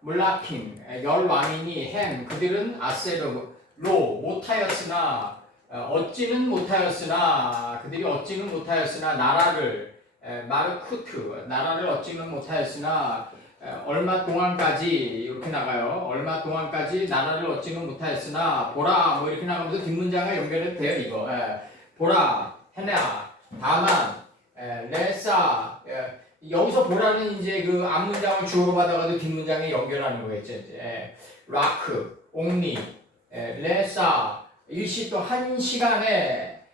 물라킴 열왕이니 햄 그들은 아세르 로 못하였으나 얻지는 못하였으나 그들이 얻지는 못하였으나 나라를 마르쿠트 나라를 얻지는 못하였으나 얼마 동안까지 이렇게 나가요. 얼마 동안까지 나라를 얻지는 못하였으나 보라 뭐 이렇게 나가면서 뒷문장과 연결이 돼요. 이거 보라 헤나 다만 레사 여기서 보라는 이제 그 앞문장을 주어로 받아가지고 뒷문장에 연결하는 거겠죠. 이제 라크 옹리 레사 일시 또 한 시간에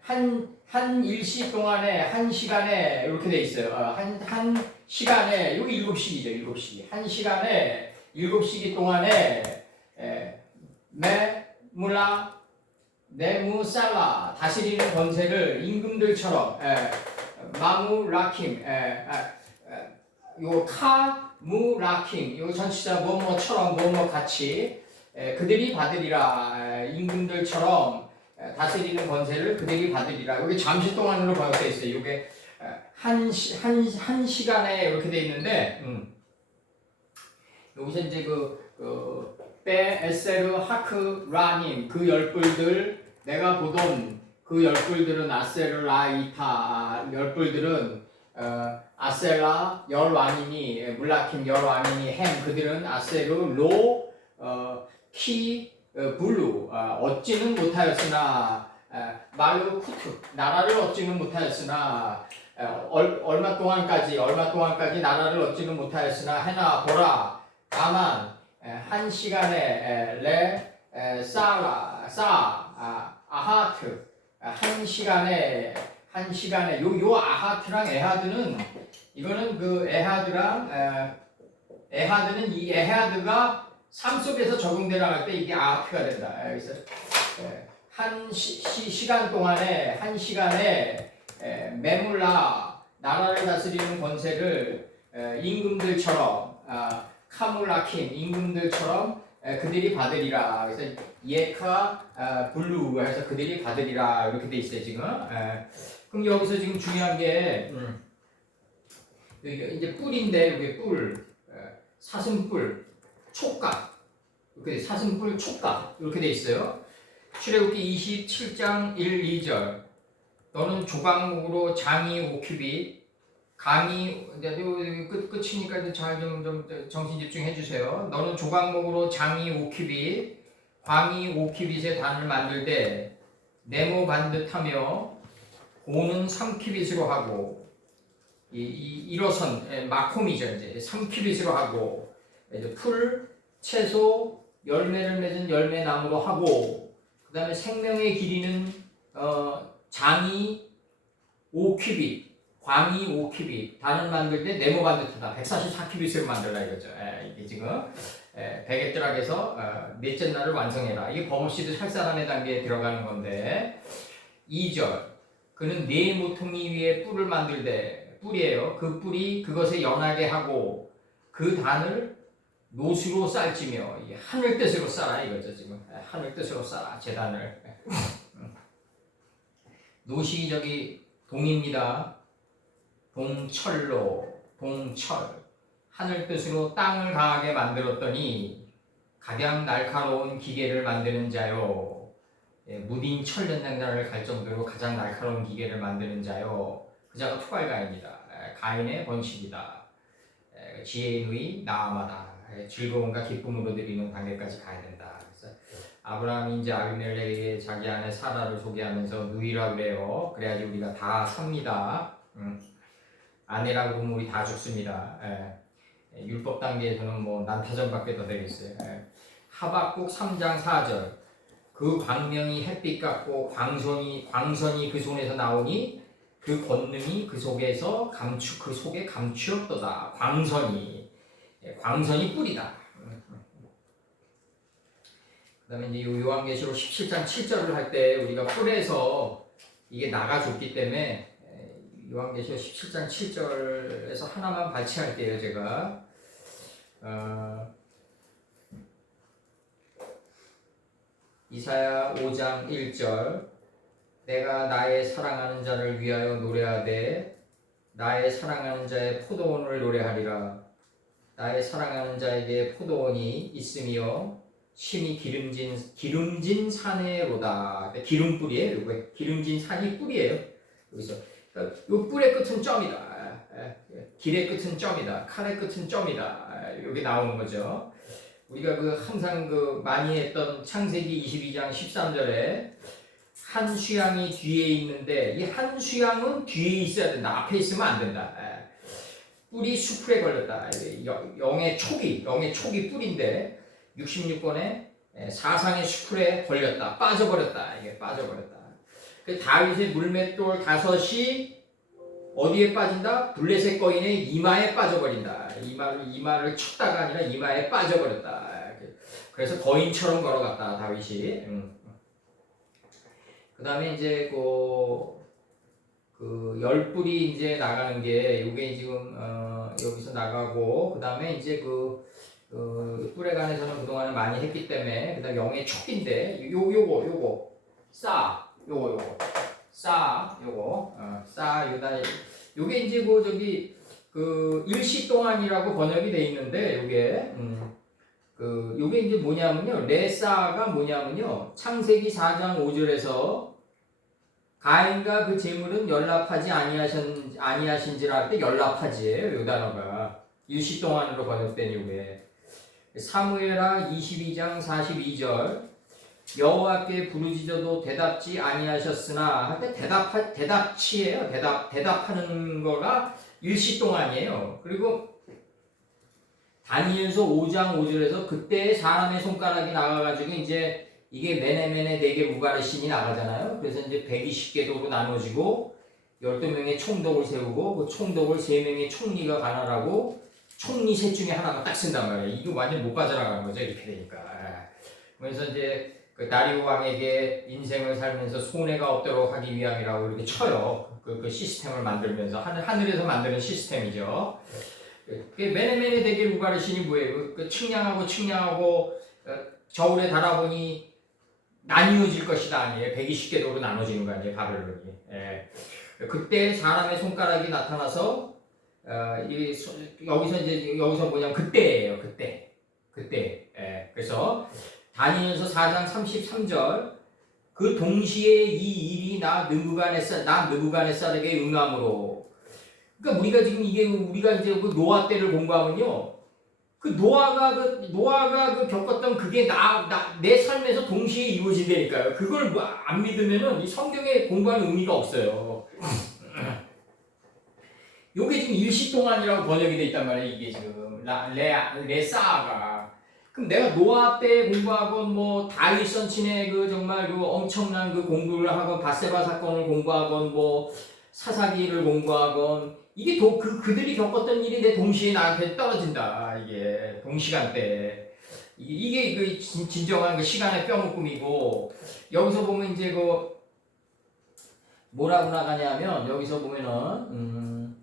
한 일시 동안에 한 시간에 이렇게 돼 있어요. 한 시간에 여기 7시기죠. 7시 한 시간에 7시기 동안에 메물라 네무살라 다스리는 권세를 임금들처럼 마무라킴 요 카무라킴 요 전치사 뭐뭐처럼 뭐뭐 같이 그들이 받으리라 임금들처럼 다스리는 권세를 그들이 받으리라. 여기 잠시 동안으로 번역되어 있어요. 이게 한 시간에 이렇게 돼 있는데 여기서 이제 빼 에세르 하크 라님 그 열불들 내가 보던 그 열불들은 아세르 라이타 열불들은 아세라 열왕이니 물라킴 열왕이니 햄 그들은 아세르 로 키 블루 얻지는 못하였으나 마르쿠트 나라를 얻지는 못하였으나 얼마 동안까지 나라를 얻지는 못하였으나 해나 보라 다만 한 시간에 아하트 한 시간에 요 아하트랑 에하드는 이거는 그 에하드는 이 에하드가 삶 속에서 적용되라 할 때 이게 아하트가 된다. 그래서 한 시간 동안에 한 시간에 메물라 나라를 다스리는 권세를 임금들처럼 카물라킨 임금들처럼 그들이 받으리라. 그래서 예카 블루 해서 그들이 받으리라 이렇게 돼 있어요 지금. 그럼 여기서 지금 중요한 게 여기 이제 뿔인데 여기 뿔 사슴뿔 촉각 이렇게 사슴뿔 촉각 이렇게 돼 있어요. 출애굽기 27장 1, 2절 너는 조각목으로 장이 5큐빗 강이 이제 끝이니까 잘 좀 정신 집중해 주세요. 너는 조각목으로 장이 5큐빗 광이 5큐빗의 단을 만들되 네모 반듯하며 고는 3큐빗으로 하고 일어선 마콤이죠. 이제 3큐빗으로 하고 이제 풀 채소 열매를 맺은 열매나무로 하고 그 다음에 생명의 길이는 장이 5큐빗 광이 5큐빗 단을 만들 때 네모 반듯하다 144큐빗으로 만들라 이거죠. 이게 지금 베게트락에서 넷째 날을 완성해라. 이게 버머시드 살사람의 단계에 들어가는 건데 2절 그는 네 모퉁이 위에 뿔을 만들되 뿌리예요. 그 뿌리 그것에 연하게 하고 그 단을 노수로 쌀지며 이게 하늘 뜻으로 쌀아 이거죠 지금. 하늘 뜻으로 쌀아 제단을. 노시 저기 동입니다. 동철로 동철. 하늘 뜻으로 땅을 강하게 만들었더니 각양 날카로운 기계를 만드는 자요. 무딘 철련장자를 갈 정도로 가장 날카로운 기계를 만드는 자요. 그 자가 투발가입니다. 가인의 번식이다. 지혜의 누이 나아마다. 즐거움과 기쁨으로 드리는 관계까지 가야 된다. 그래서 아브라함이 이제 아비멜렉에게 자기 아내 사라를 소개하면서 누이라고 그래요. 그래야지 우리가 다 삽니다. 아내라고 그러면 우리 다 죽습니다. 율법 단계에서는 뭐 난타전밖에 더 되겠어요. 하박국 3장 4절. 그 광명이 햇빛 같고 광선이 그 손에서 나오니 그 권능이 그 속에서 그 속에 감추었도다. 광선이 뿌리다. 그다음에 이제 요한계시록 17장 7절을 할 때 우리가 뿔에서 이게 나가줬기 때문에 요한계시록 17장 7절에서 하나만 발췌할게요 제가. 이사야 5장 1절. 내가 나의 사랑하는 자를 위하여 노래하되 나의 사랑하는 자의 포도원을 노래하리라. 나의 사랑하는 자에게 포도원이 있으며 심히 기름진 산에로다. 기름뿌리예요. 요거 기름진 산이 뿌리예요. 여기서 그러니까 요 뿔의 끝은 점이다. 길의 끝은 점이다. 칼의 끝은 점이다. 여기 나오는 거죠. 우리가 그 항상 그 많이 했던 창세기 22장 13절에 한 수양이 뒤에 있는데 이 한 수양은 뒤에 있어야 된다. 앞에 있으면 안 된다. 뿔이 수풀에 걸렸다. 영의 촉이 뿔인데 66번에 사상의 수풀에 걸렸다. 빠져버렸다. 이게 빠져버렸다. 그 다윗의 물맷돌 5이 어디에 빠진다? 블레셋 거인의 이마에 빠져버린다. 이마를 쳤다가 아니라 이마에 빠져버렸다. 그래서 거인처럼 걸어갔다 다윗이. 그 다음에 이제 그 열뿔이 이제 나가는 게 요게 지금 여기서 나가고 그 다음에 이제 그 뿔에 관해서는 그동안에 많이 했기 때문에 그 다음 영의 촉인데 요거 싸 유다 요게 이제 그 일시 동안이라고 번역이 돼 있는데 요게 이제 뭐냐면요 레사가 뭐냐면요 창세기 4장 5절에서 가인과 그 제물은 연락하지 아니하신지라 할 때 연락하지예요. 요 단어가 일시 동안으로 번역된 요게 사무엘하 22장 42절 여호와께 부르짖어도 대답지 아니하셨으나 할 때 대답치예요. 대답하는 거가 일시 동안이에요. 그리고 다니엘서 5장 5절에서 그때 사람의 손가락이 나가가지고 이제 이게 메네메네 대개 무발의 신이 나가잖아요. 그래서 이제 120개 도로 나눠지고 12명의 총독을 세우고 그 총독을 3명의 총리가 관할하고 총리 셋 중에 하나가 딱 쓴단 말이에요. 이게 완전 못 빠져나가는 거죠. 이렇게 되니까. 그래서 이제 그 다리오 왕에게 인생을 살면서 손해가 없도록 하기 위함이라고 이렇게 쳐요. 그 시스템을 만들면서 하늘에서 만드는 시스템이죠. 메네메네 대개 무발의 신이 뭐예요? 그 측량하고 저울에 달아보니 나뉘어질 것이다 아니에요. 120개 도로 나눠지는 거 아니에요. 바벨론이. 그때 사람의 손가락이 나타나서 여기서 뭐냐면 그때예요. 그때. 그래서 다니엘서 4장 33절 그 동시에 이 일이 나 느부갓네살에게 응함으로. 그러니까 우리가 이제 그 노아 때를 공부하면요. 그 노아가 겪었던 그게 내 삶에서 동시에 이루어진다니까요. 그걸 안 믿으면은 이 성경에 공부하는 의미가 없어요. 요게 지금 일시 동안이라고 번역이 돼 있단 말이에요. 이게 지금 레사가. 그럼 내가 노아 때 공부하건 뭐 다윗 선친의 그 정말 그 엄청난 그 공부를 하건 바세바 사건을 공부하건 뭐 사사기를 공부하건 이게 그들이 겪었던 일이 내 동시에 나한테 떨어진다. 이게 동시간대. 이게 그 진정한 그 시간의 뼈묶음이고 여기서 보면 이제 그 뭐라고 나가냐면 여기서 보면은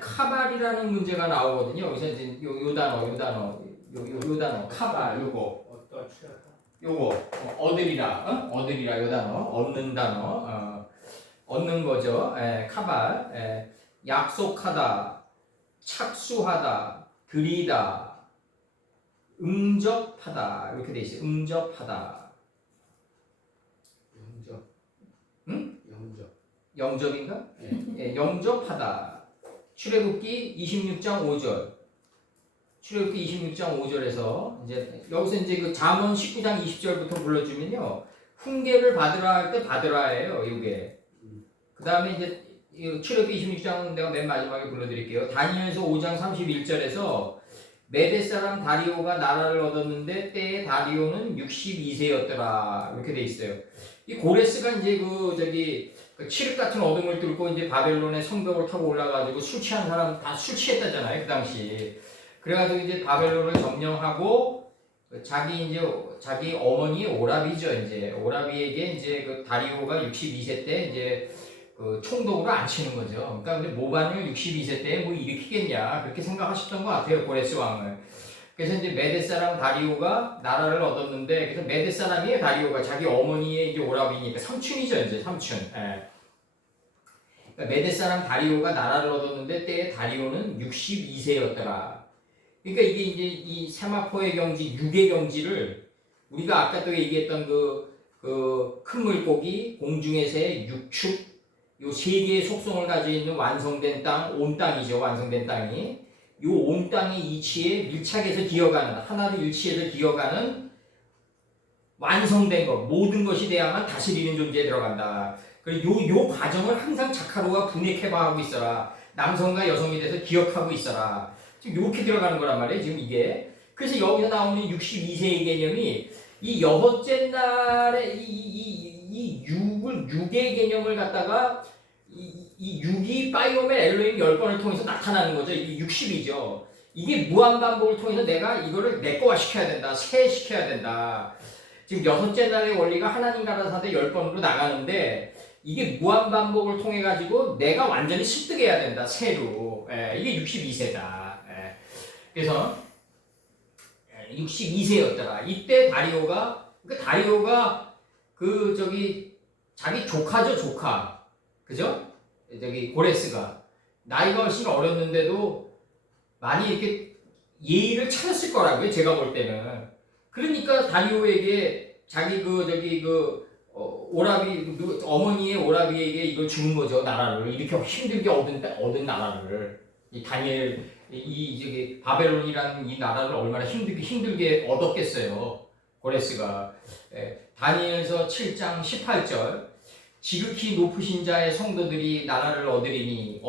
카발이라는 문제가 나오거든요. 여기서 이제 요 단어 카발 요거 요거 얻으리라 요 단어 얻는 단어 얻는 거죠. 카발 약속하다 착수하다 들이다 응접하다 이렇게 돼 있어요. 응접하다 영접인가? 영접하다. 출애굽기 26장 5절. 출애굽기 26장 5절에서 이제 여기서 이제 그 잠언 19장 20절부터 불러주면요. 훈계를 받으라 할 때 받으라예요. 이게. 그다음에 이제 출애굽기 26장 내가 맨 마지막에 불러드릴게요. 다니엘서 5장 31절에서 메대 사람 다리오가 나라를 얻었는데 때에 다리오는 62세였더라 이렇게 돼 있어요. 이 고레스가 이제 그 칠흑 같은 어둠을 뚫고 이제 바벨론의 성벽을 타고 올라가지고 술 취한 사람 다 술 취했다잖아요 그 당시. 그래가지고 이제 바벨론을 점령하고 자기 어머니 오라비죠 이제 오라비에게 이제 그 다리오가 62세 때 이제 그 총독으로 앉히는 거죠. 그러니까 근데 모반을 62세 때에 뭐 일으키겠냐 그렇게 생각하셨던 것 같아요 고레스 왕을. 그래서 이제 메대 사람 다리오가 나라를 얻었는데 그래서 메대 사람이에요 다리오가 자기 어머니의 이제 오라비니까 삼촌이죠 이제 삼촌. 그러니까 메대 사람 다리오가 나라를 얻었는데 때에 다리오는 62세였더라. 그러니까 이게 이제 이 세마포의 경지, 육의 경지를 우리가 아까 또 얘기했던 그 큰 물고기, 공중의 새, 육축 요 세 개의 속성을 가지고 있는 완성된 땅, 온 땅이죠. 완성된 땅이. 요 온 땅의 이치에 밀착해서 기어가는, 하나로 일치해서 기어가는 완성된 것, 모든 것이 돼야만 다스리는 존재에 들어간다. 그리고 요 과정을 항상 자카로가 분해해봐하고 있어라. 남성과 여성이 돼서 기억하고 있어라. 지금 이렇게 들어가는 거란 말이에요. 지금 이게. 그래서 여기서 나오는 62세의 개념이 이 여섯째 날에 이 육의 개념을 갖다가 이 육이 파이오멜 엘로힘 10번을 통해서 나타나는 거죠. 이게 60이죠. 이게 무한반복을 통해서 내가 이거를 내꺼화 시켜야 된다. 세시켜야 된다. 지금 여섯째 날의 원리가 하나님 가라사대 10번으로 나가는데 이게 무한반복을 통해 가지고 내가 완전히 습득해야 된다. 새로. 이게 62세다. 그래서 62세였더라. 이때 다리오가 자기 조카죠, 조카. 그죠? 고레스가 나이가 훨씬 어렸는데도 많이 이렇게 예의를 차렸을 거라고요. 제가 볼 때는. 그러니까 다리오에게 자기 어머니의 오라비에게 이걸 주는 거죠. 나라를 이렇게 힘들게 얻은 나라를 이 다니엘 바벨론이라는 이 나라를 얼마나 힘들게 얻었겠어요. 고레스가. 다니엘서 7장 18절 지극히 높으신 자의 성도들이 나라를 얻으리니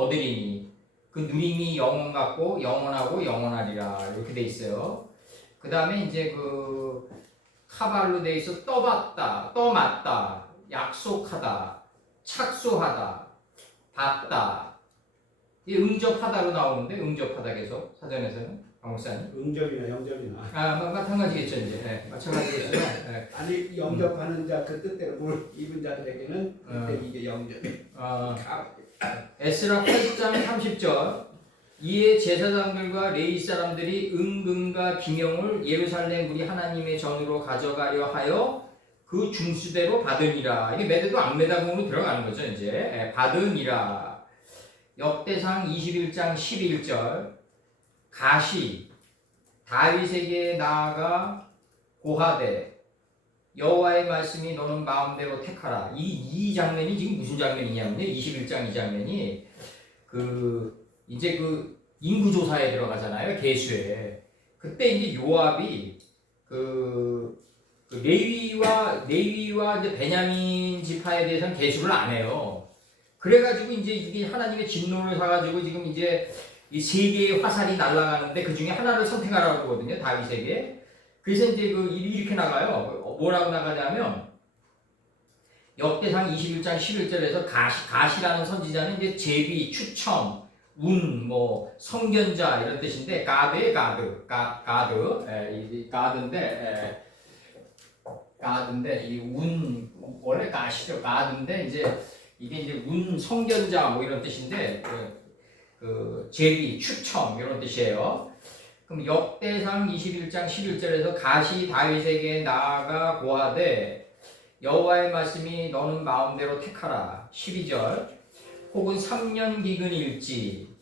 그 누림이 영원 같고 영원하고 영원하리라 이렇게 돼 있어요. 그 다음에 이제 그 카발로 돼 있어 떠맞다, 약속하다, 착수하다, 받다. 이 응접하다로 나오는데 응접하다 계속 사전에서는 강목사님. 응접이나 영접이나. 마찬가지겠죠 이제. 마찬가지겠지만. 아니 영접하는 자 그 뜻대로 물 입은 자들에게는 그때 이게 영접이. 에스라 8장 30절 이에 제사장들과 레위 사람들이 은금과 기명을 예루살렘 우리 하나님의 전으로 가져가려 하여 그 중수대로 받으니라. 이게 매대도 안매다공으로 들어가는 거죠 이제. 받으니라. 역대상 21장 11절 가시 다윗에게 나아가 고하되 여호와의 말씀이 너는 마음대로 택하라. 이 장면이 지금 무슨 장면이냐면요. 21장 이 장면이 이제 인구조사에 들어가잖아요. 계수에. 그때 이제 요압이 레위와 이제 베냐민 지파에 대해서는 계수를 안 해요. 그래가지고 이제 이게 하나님의 진노를 사가지고 지금 이제 이 세 개의 화살이 날아가는데 그 중에 하나를 선택하라고 하거든요. 다윗에게. 그래서 이제 이렇게 나가요. 뭐라고 나가냐면 역대상 21장 11절에서 가시라는 선지자는 이제 제비, 추첨, 운, 성견자 이런 뜻인데 가드의 가드인데 이 운 원래 가시죠. 가드인데 이제 이게 이제 운 성견자 이런 뜻인데 그 제비, 추첨 이런 뜻이에요. 그럼 역대상 21장 11절에서 가시 다윗에게 나아가 고하되 여호와의 말씀이 너는 마음대로 택하라. 12절 혹은 3년 기근일지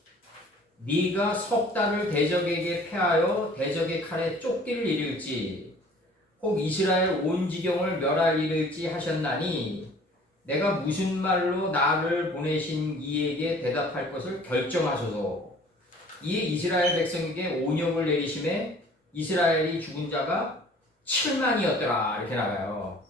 네가 석 달을 대적에게 패하여 대적의 칼에 쫓기를 이를지 혹 이스라엘 온 지경을 멸할 일일지 하셨나니 내가 무슨 말로 나를 보내신 이에게 대답할 것을 결정하소서. 이에 이스라엘 백성에게 온역을 내리심에 이스라엘이 죽은 자가 7만이었더라. 이렇게 나가요.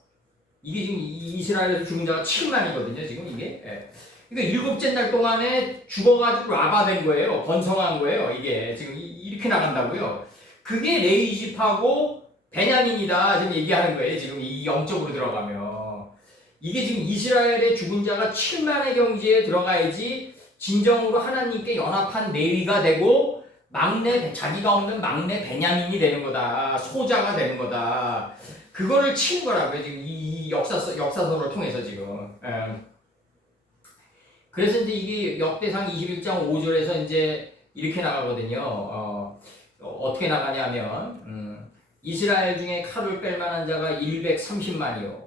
이게 지금 이스라엘에서 죽은 자가 7만이거든요. 지금 이게. 예. 그러니까 일곱째 날 동안에 죽어가지고 라바된 거예요. 번성한 거예요. 이게 지금 이렇게 나간다고요. 그게 레위 집하고 베냐민이다. 지금 얘기하는 거예요. 지금 이 영적으로 들어가면. 이게 지금 이스라엘의 죽은 자가 7만의 경지에 들어가야지 진정으로 하나님께 연합한 레위가 되고 막내 자기가 없는 막내 베냐민이 되는 거다. 소자가 되는 거다. 그거를 친 거라고요. 지금 이 역사서를 통해서 지금. 그래서 이제 이게 역대상 21장 5절에서 이제 이렇게 나가거든요. 어떻게 나가냐면 이스라엘 중에 칼을 뺄 만한 자가 130만이요.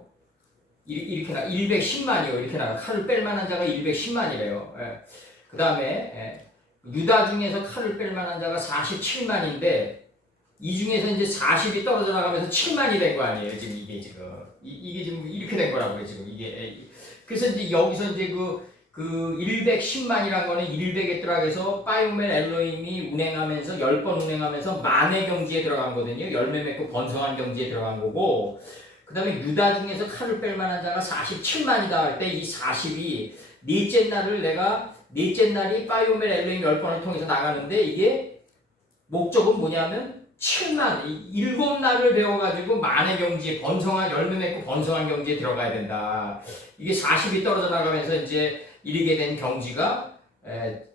이렇게 나 110만이요. 이렇게 나가. 칼을 뺄 만한 자가 110만이래요. 그 다음에 유다 중에서 칼을 뺄 만한 자가 47만인데 이 중에서 이제 40이 떨어져 나가면서 7만이 된 거 아니에요. 지금 이게 지금 이렇게 된 거라고요. 지금 이게. 그래서 이제 여기서 이제 그 110만이란 거는 100에 들어가서 파이오멜 엘로힘이 운행하면서 10번 운행하면서 만의 경지에 들어간 거거든요. 열매 맺고 번성한 경지에 들어간 거고, 그 다음에 유다 중에서 칼을 뺄 만한 자가 47만이다 할 때 이 40이 넷째 날이 파이오멜 엘로힘 10번을 통해서 나가는데 이게 목적은 뭐냐면 7만, 7날을 배워가지고 만의 경지에 번성한, 열매 맺고 번성한 경지에 들어가야 된다. 이게 40이 떨어져 나가면서 이제 이르게 된 경지가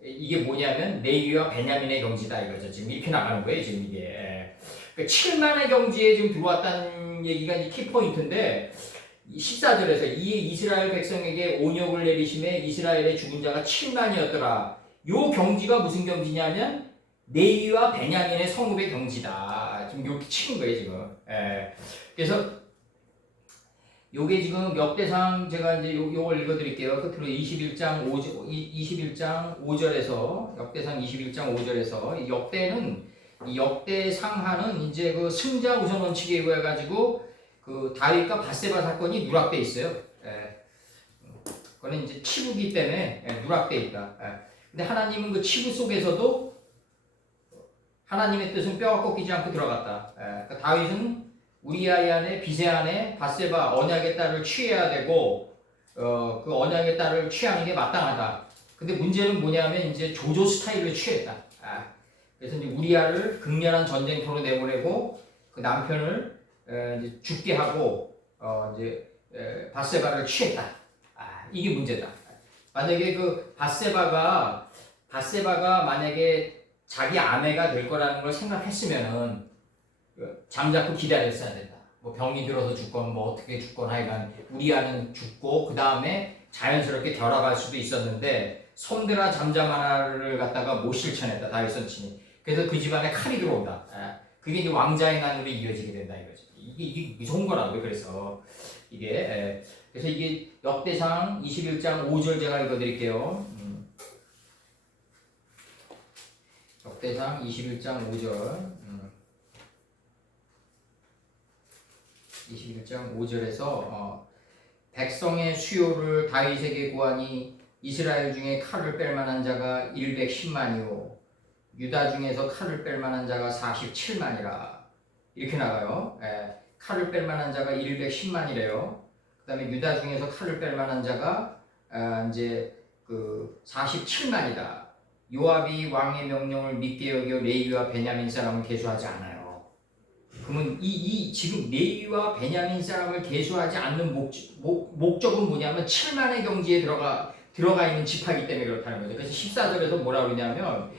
이게 뭐냐면 레위와 베냐민의 경지다 이거죠. 지금 이렇게 나가는 거예요. 지금 이게 7만의 경지에 지금 들어왔다는 얘기가 이제 키포인트인데 14절에서 이에 이스라엘 백성에게 온역을 내리심에 이스라엘의 죽은 자가 7만이었더라. 요 경지가 무슨 경지냐면 레위와 베냐민의 성읍의 경지다. 지금 이렇게 치는 거예요 지금. 그래서 요게 지금 역대상 제가 이제 요걸 읽어드릴게요. 끝으로 21장 5절에서 역대상 21장 5절에서 역대는 이 역대상하는 이제 그 승자 우선 원칙에 의해 가지고 그 다윗과 밧세바 사건이 누락돼 있어요. 그거는 이제 치부기 때문에 누락돼 있다. 근데 하나님은 그 치부 속에서도 하나님의 뜻은 뼈가 꺾이지 않고 들어갔다. 그러니까 다윗은 우리아의 아내 비세안의 밧세바 언약의 딸을 취해야 되고 그 언약의 딸을 취하는 게 마땅하다. 근데 문제는 뭐냐면 이제 조조 스타일로 취했다. 그래서 이제 우리아를 극렬한 전쟁터로 내보내고 그 남편을 이제 죽게 하고 이제 밧세바를 취했다. 이게 문제다. 만약에 그 밧세바가 만약에 자기 아내가 될 거라는 걸 생각했으면은 잠자코 기다렸어야 된다. 뭐 병이 들어서 죽건 뭐 어떻게 죽건 하여간 우리아는 죽고 그 다음에 자연스럽게 결합할 수도 있었는데 손드라 잠자마나를 갖다가 못 실천했다. 다윗 선친이. 그래서 그 집안에 칼이 들어온다. 그게 이제 왕자의 난으로 이어지게 된다 이거지. 이게 무서운 거라고요. 그래서 이게 그래서 이게 역대상 21장 5절 제가 읽어드릴게요. 역대상 21장 5절. 21장 5절에서 백성의 수요를 다윗에게 구하니 이스라엘 중에 칼을 뺄 만한 자가 110만이요 유다 중에서 칼을 뺄 만한 자가 47만이라 이렇게 나가요. 칼을 뺄 만한 자가 110만이래요. 그 다음에 유다 중에서 칼을 뺄 만한 자가 이제 그 47만이다. 요압이 왕의 명령을 믿게 여겨 레위와 베냐민 사람을 계수하지 않아요. 그러면 이 지금 레위와 베냐민 사람을 계수하지 않는 목적은 뭐냐면 7만의 경지에 들어가 있는 지파이기 때문에 그렇다는 거죠. 그래서 14절에서 뭐라고 그러냐면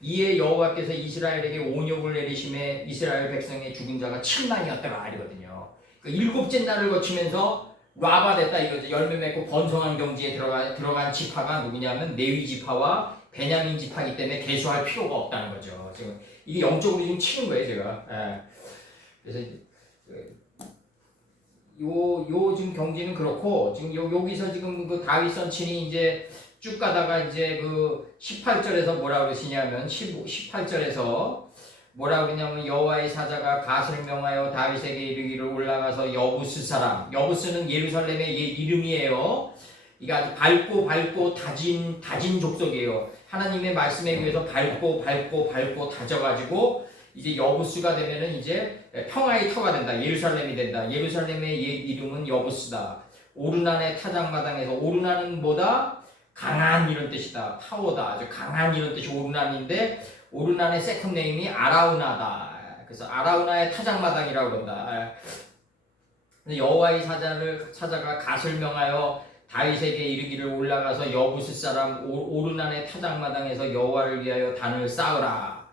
이에 여호와께서 이스라엘에게 온역을 내리심에 이스라엘 백성의 죽은 자가 7만이었더라 이거든요. 그러니까 7째 날을 거치면서 라바 됐다 이거죠. 열매 맺고 번성한 경지에 들어간 지파가 누구냐면 레위 지파와 베냐민 지파이기 때문에 계수할 필요가 없다는 거죠. 지금 이게 영적으로 지금 치는 거예요, 제가. 예. 그래서 요 지금 경지는 그렇고 지금 여기서 지금 그 다윗 선친이 이제 쭉 가다가 이제 그 18절에서 뭐라 그러시냐면 18절에서 뭐라 그러냐면 여호와의 사자가 갓을 명하여 다윗에게 이르기를 올라가서 여부스 사람, 여부스는 예루살렘의 옛 이름이에요. 이게 아주 밝고 다진 족속이에요. 하나님의 말씀에 의해서 밝고 다져가지고 이제 여부스가 되면은 이제 평화의 터가 된다. 예루살렘이 된다. 예루살렘의 옛 이름은 여부스다. 오르난의 타작마당에서, 오르난은 뭐다? 강한 이런 뜻이다. 파워다. 아주 강한 이런 뜻이 오르난인데 오르난의 세컨 네임이 아라우나다. 그래서 아라우나의 타작마당이라고 그런다. 여호와의 사자가 갓을 명하여 다윗에게 이르기를 올라가서 여부스 사람 오르난의 타작마당에서 여호와를 위하여 단을 쌓으라.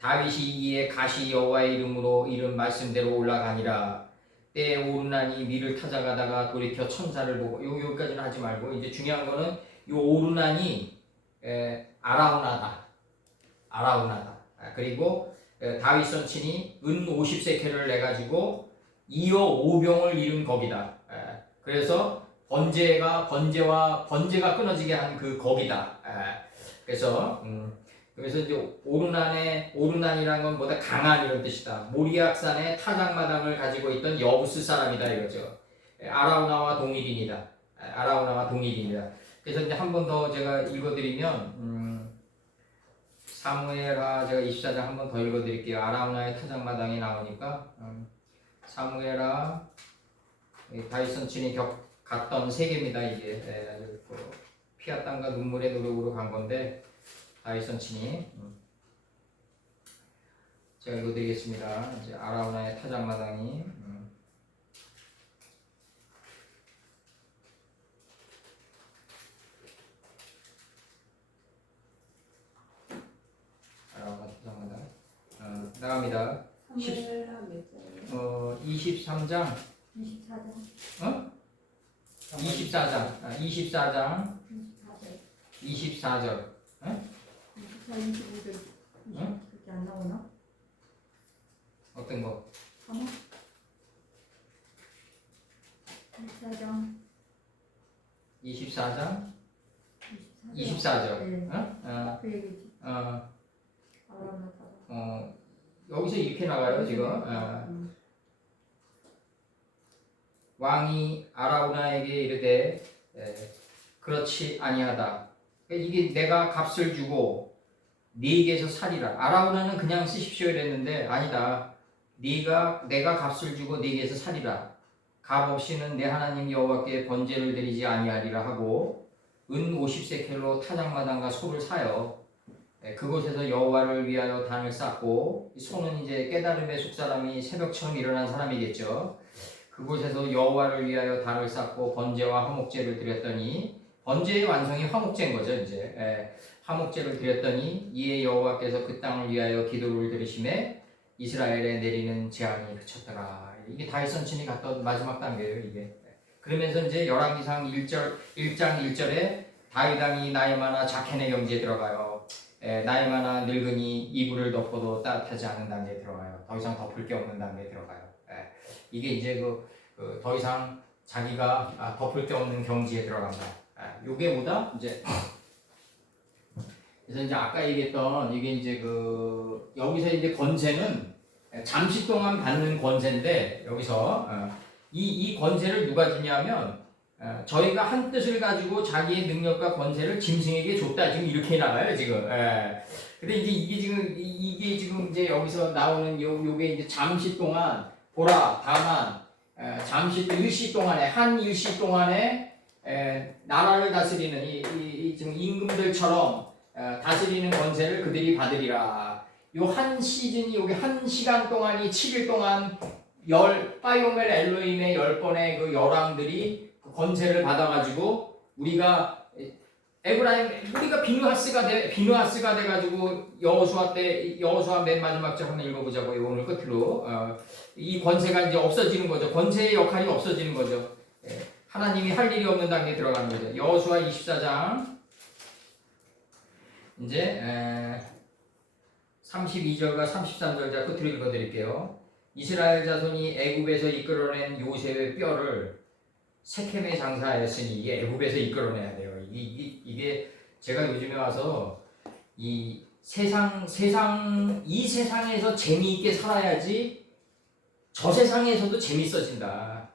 다윗이 이에 갓이 여호와의 이름으로 이름 말씀대로 올라가니라. 때에 오르난이 밀을 타작하다가 돌이켜 천사를 보고 여기까지는 하지 말고 이제 중요한 거는 이 오르난이 아라우나다. 그리고 다윗 선친이 은 50세켈을 내가지고 2호 5병을 잃은 거기다. 그래서 번제가 끊어지게 한 그 거기다. 그래서 이제 오르난이라는 건 뭐다 강한 이런 뜻이다. 모리악산의 타작마당을 가지고 있던 여부스 사람이다 이거죠. 아라우나와 동일인이다. 그래서 이제 한 번 더 제가 읽어드리면 사무엘하 제가 24장 한 번 더 읽어드릴게요. 아라우나의 타작마당이 나오니까 사무엘하 다윗 선친이 갔던 세계입니다. 이게 피와 땀과 눈물의 노력으로 간 건데 다윗 선친이 제가 읽어드리겠습니다. 이제 아라우나의 타작마당이 아라우나 타작마당 나갑니다. 23장 24장 24절 25절 응? 그렇게 안 나오나? 어떤 거? 24장 24절 네. 어? 그 얘기지. 아라우나 타작. 여기서 이렇게 나가요 지금 왕이 아라우나에게 이르되 그렇지 아니하다. 이게 내가 값을 주고 네게서 살이라. 아라우나는 그냥 쓰십시오 이랬는데 아니다. 내가 값을 주고 네게서 살이라. 값 없이는 내 하나님 여호와께 번제를 드리지 아니하리라 하고 은 50세켈로 타작마당과 소를 사요. 그곳에서 여호와를 위하여 단을 쌓고 소는 이제 깨달음의 속사람이 새벽처럼 일어난 사람이겠죠. 그곳에서 여호와를 위하여 단을 쌓고 번제와 화목제를 드렸더니 번제의 완성이 화목제인 거죠. 이제 화목제를 드렸더니 이에 여호와께서 그 땅을 위하여 기도를 들으심에 이스라엘에 내리는 재앙이 그쳤더라. 이게 다윗 선친이 갔던 마지막 단계예요. 이게 그러면서 이제 열왕기상 1장 1절에 다윗 왕이 나이마나 자켄의 경지에 들어가요. 나이마나 늙으니 이불을 덮어도 따뜻하지 않은 단계에 들어가요. 더 이상 덮을 게 없는 단계에 들어가요. 이게 이제 더 이상 자기가 덮을 게 없는 경지에 들어간다. 요게 뭐다? 이제 그래서 이제 아까 얘기했던 이게 이제 여기서 이제 권세는 잠시 동안 받는 권세인데 여기서 이 권세를 누가 주냐면 저희가 한 뜻을 가지고 자기의 능력과 권세를 짐승에게 줬다. 지금 이렇게 나가요 지금. 근데 이제 이게 지금 이제 여기서 나오는 요게 이제 잠시 동안 보라 다만 잠시 일시 동안에 한 일시 동안에 나라를 다스리는 이 지금 임금들처럼 다스리는 권세를 그들이 받으리라. 요 한 시즌이 여기 한 시간 동안이 7일 동안 파이오멜 엘로힘의 10번의 그 열왕들이 그 권세를 받아가지고 우리가 비누하스가 돼가지고 여호수아 맨 마지막 절 한번 읽어보자고요. 오늘 끝으로 이 권세가 이제 없어지는 거죠. 권세의 역할이 없어지는 거죠. 하나님이 할 일이 없는 단계에 들어가는 거죠. 여호수아 24장 이제 32절과 33절 자 끝으로 읽어드릴게요. 이스라엘 자손이 애굽에서 이끌어낸 요셉의 뼈를 세켐에 장사하였으니 이게 애굽에서 이끌어내야 돼요. 이게 제가 요즘에 와서 이 이 세상에서 재미있게 살아야지 저 세상에서도 재밌어진다.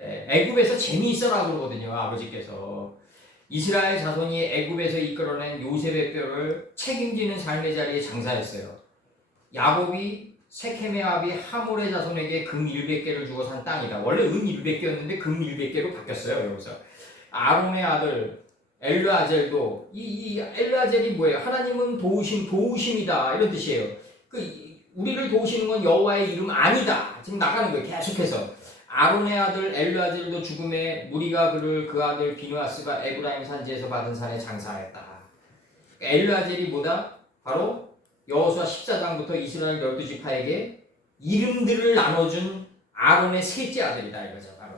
애굽에서 재미있어라고 그러거든요. 아버지께서 이스라엘 자손이 애굽에서 이끌어낸 요셉의 뼈를 책임지는 삶의 자리에 장사했어요. 야곱이 세켐의 아비 하몰의 자손에게 금 100개를 주고 산 땅이다. 원래 은 100개였는데 금 100개로 바뀌었어요. 여기서 아론의 아들 엘르아젤도 이 엘르아젤이 뭐예요? 하나님은 도우심이다 이런 뜻이에요. 우리를 도우시는 건 여호와의 이름 아니다. 지금 나가는 거예요. 계속해서 아론의 아들 엘르아젤도 죽음에 무리가 그 아들 비누아스가 에브라임 산지에서 받은 산에 장사하였다. 엘르아젤이 뭐다? 바로 여호수아 14장부터 이스라엘 12지파에게 이름들을 나눠준 아론의 셋째 아들이다 이거죠. 바로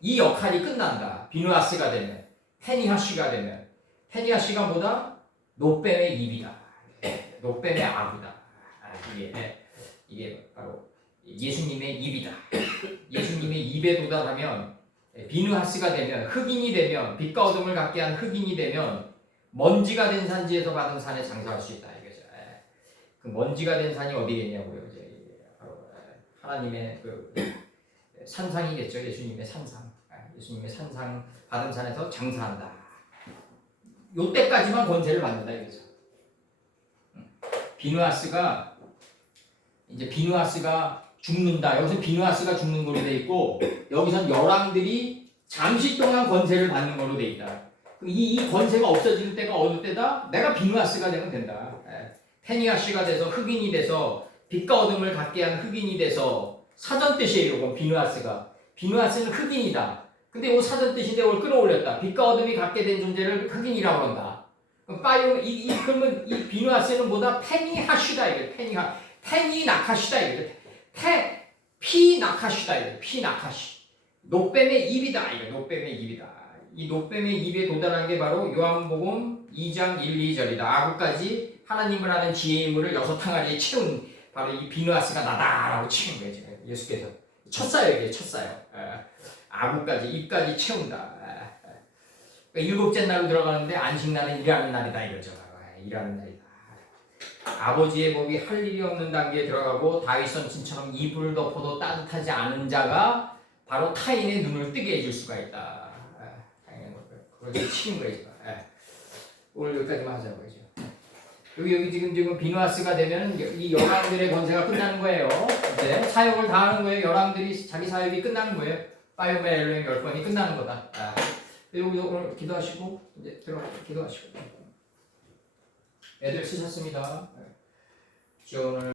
이 역할이 끝난다. 비누아스가 되면 페니하시가 되면 페니하시가 뭐다? 노뱀의 입이다. 노뱀의 아부다. 이게 바로 예수님의 입이다. 예수님의 입에 도달하면 비누하스가 되면 흑인이 되면 빛과 어둠을 갖게 한 흑인이 되면 먼지가 된 산지에서 받은 산에 장사할 수 있다 이거죠. 그 먼지가 된 산이 어디겠냐고요. 이제 바로 하나님의 그 산상이겠죠. 예수님의 산상. 예수님의 산상 받은 산에서 장사한다. 요때까지만 권세를 받는다 이거죠. 비누하스가 죽는다. 여기서 비누하스가 죽는 걸로 돼 있고 여기선 열왕들이 잠시 동안 권세를 받는 걸로 돼 있다. 이 권세가 없어지는 때가 어느 때다? 내가 비누하스가 되면 된다. 페니하시가 돼서 흑인이 돼서 빛과 어둠을 갖게 한 흑인이 돼서 사전 뜻이에요. 이건 비누하스는 흑인이다. 근데 이 사전 뜻인데 이걸 끌어올렸다. 빛과 어둠이 갖게 된 존재를 흑인이라고 한다. 그러면 이 비누하스는 뭐다? 페니하시다 이게 페니나카시다 이게 피나카시다 이게 피나카시. 노뱀의 입이다 이게 노뱀의 입이다. 이 노뱀의 입에 도달한 게 바로 요한복음 2장 1, 2절이다. 아구까지 하나님을 아는 지혜의 인물을 6항아리에 채운 바로 이 비누하스가 나다라고 치는 거예요. 지금 예수께서 쳤어요. 아구까지 입까지 채운다. 그러니까 7째 날로 들어가는데 안식날은 일하는 날이다 이거죠. 일하는 날이다. 아버지의 법이 할 일이 없는 단계에 들어가고 다윗 선친처럼 이불을 덮어도 따뜻하지 않은 자가 바로 타인의 눈을 뜨게 해줄 수가 있다. 그걸 치는 거예요. 오늘 여기까지만 하자고 이제. 여기 지금 비누하스가 되면 이 열왕들의 권세가 끝나는 거예요. 이제 사역을 다 하는 거예요. 열왕들이 자기 사역이 끝나는 거예요. 파이오메 엘로힘 10번이 끝나는 거다. 여기 오늘 기도하시고 이제 들어가서 기도하시고. 애들 쓰셨습니다. 지원을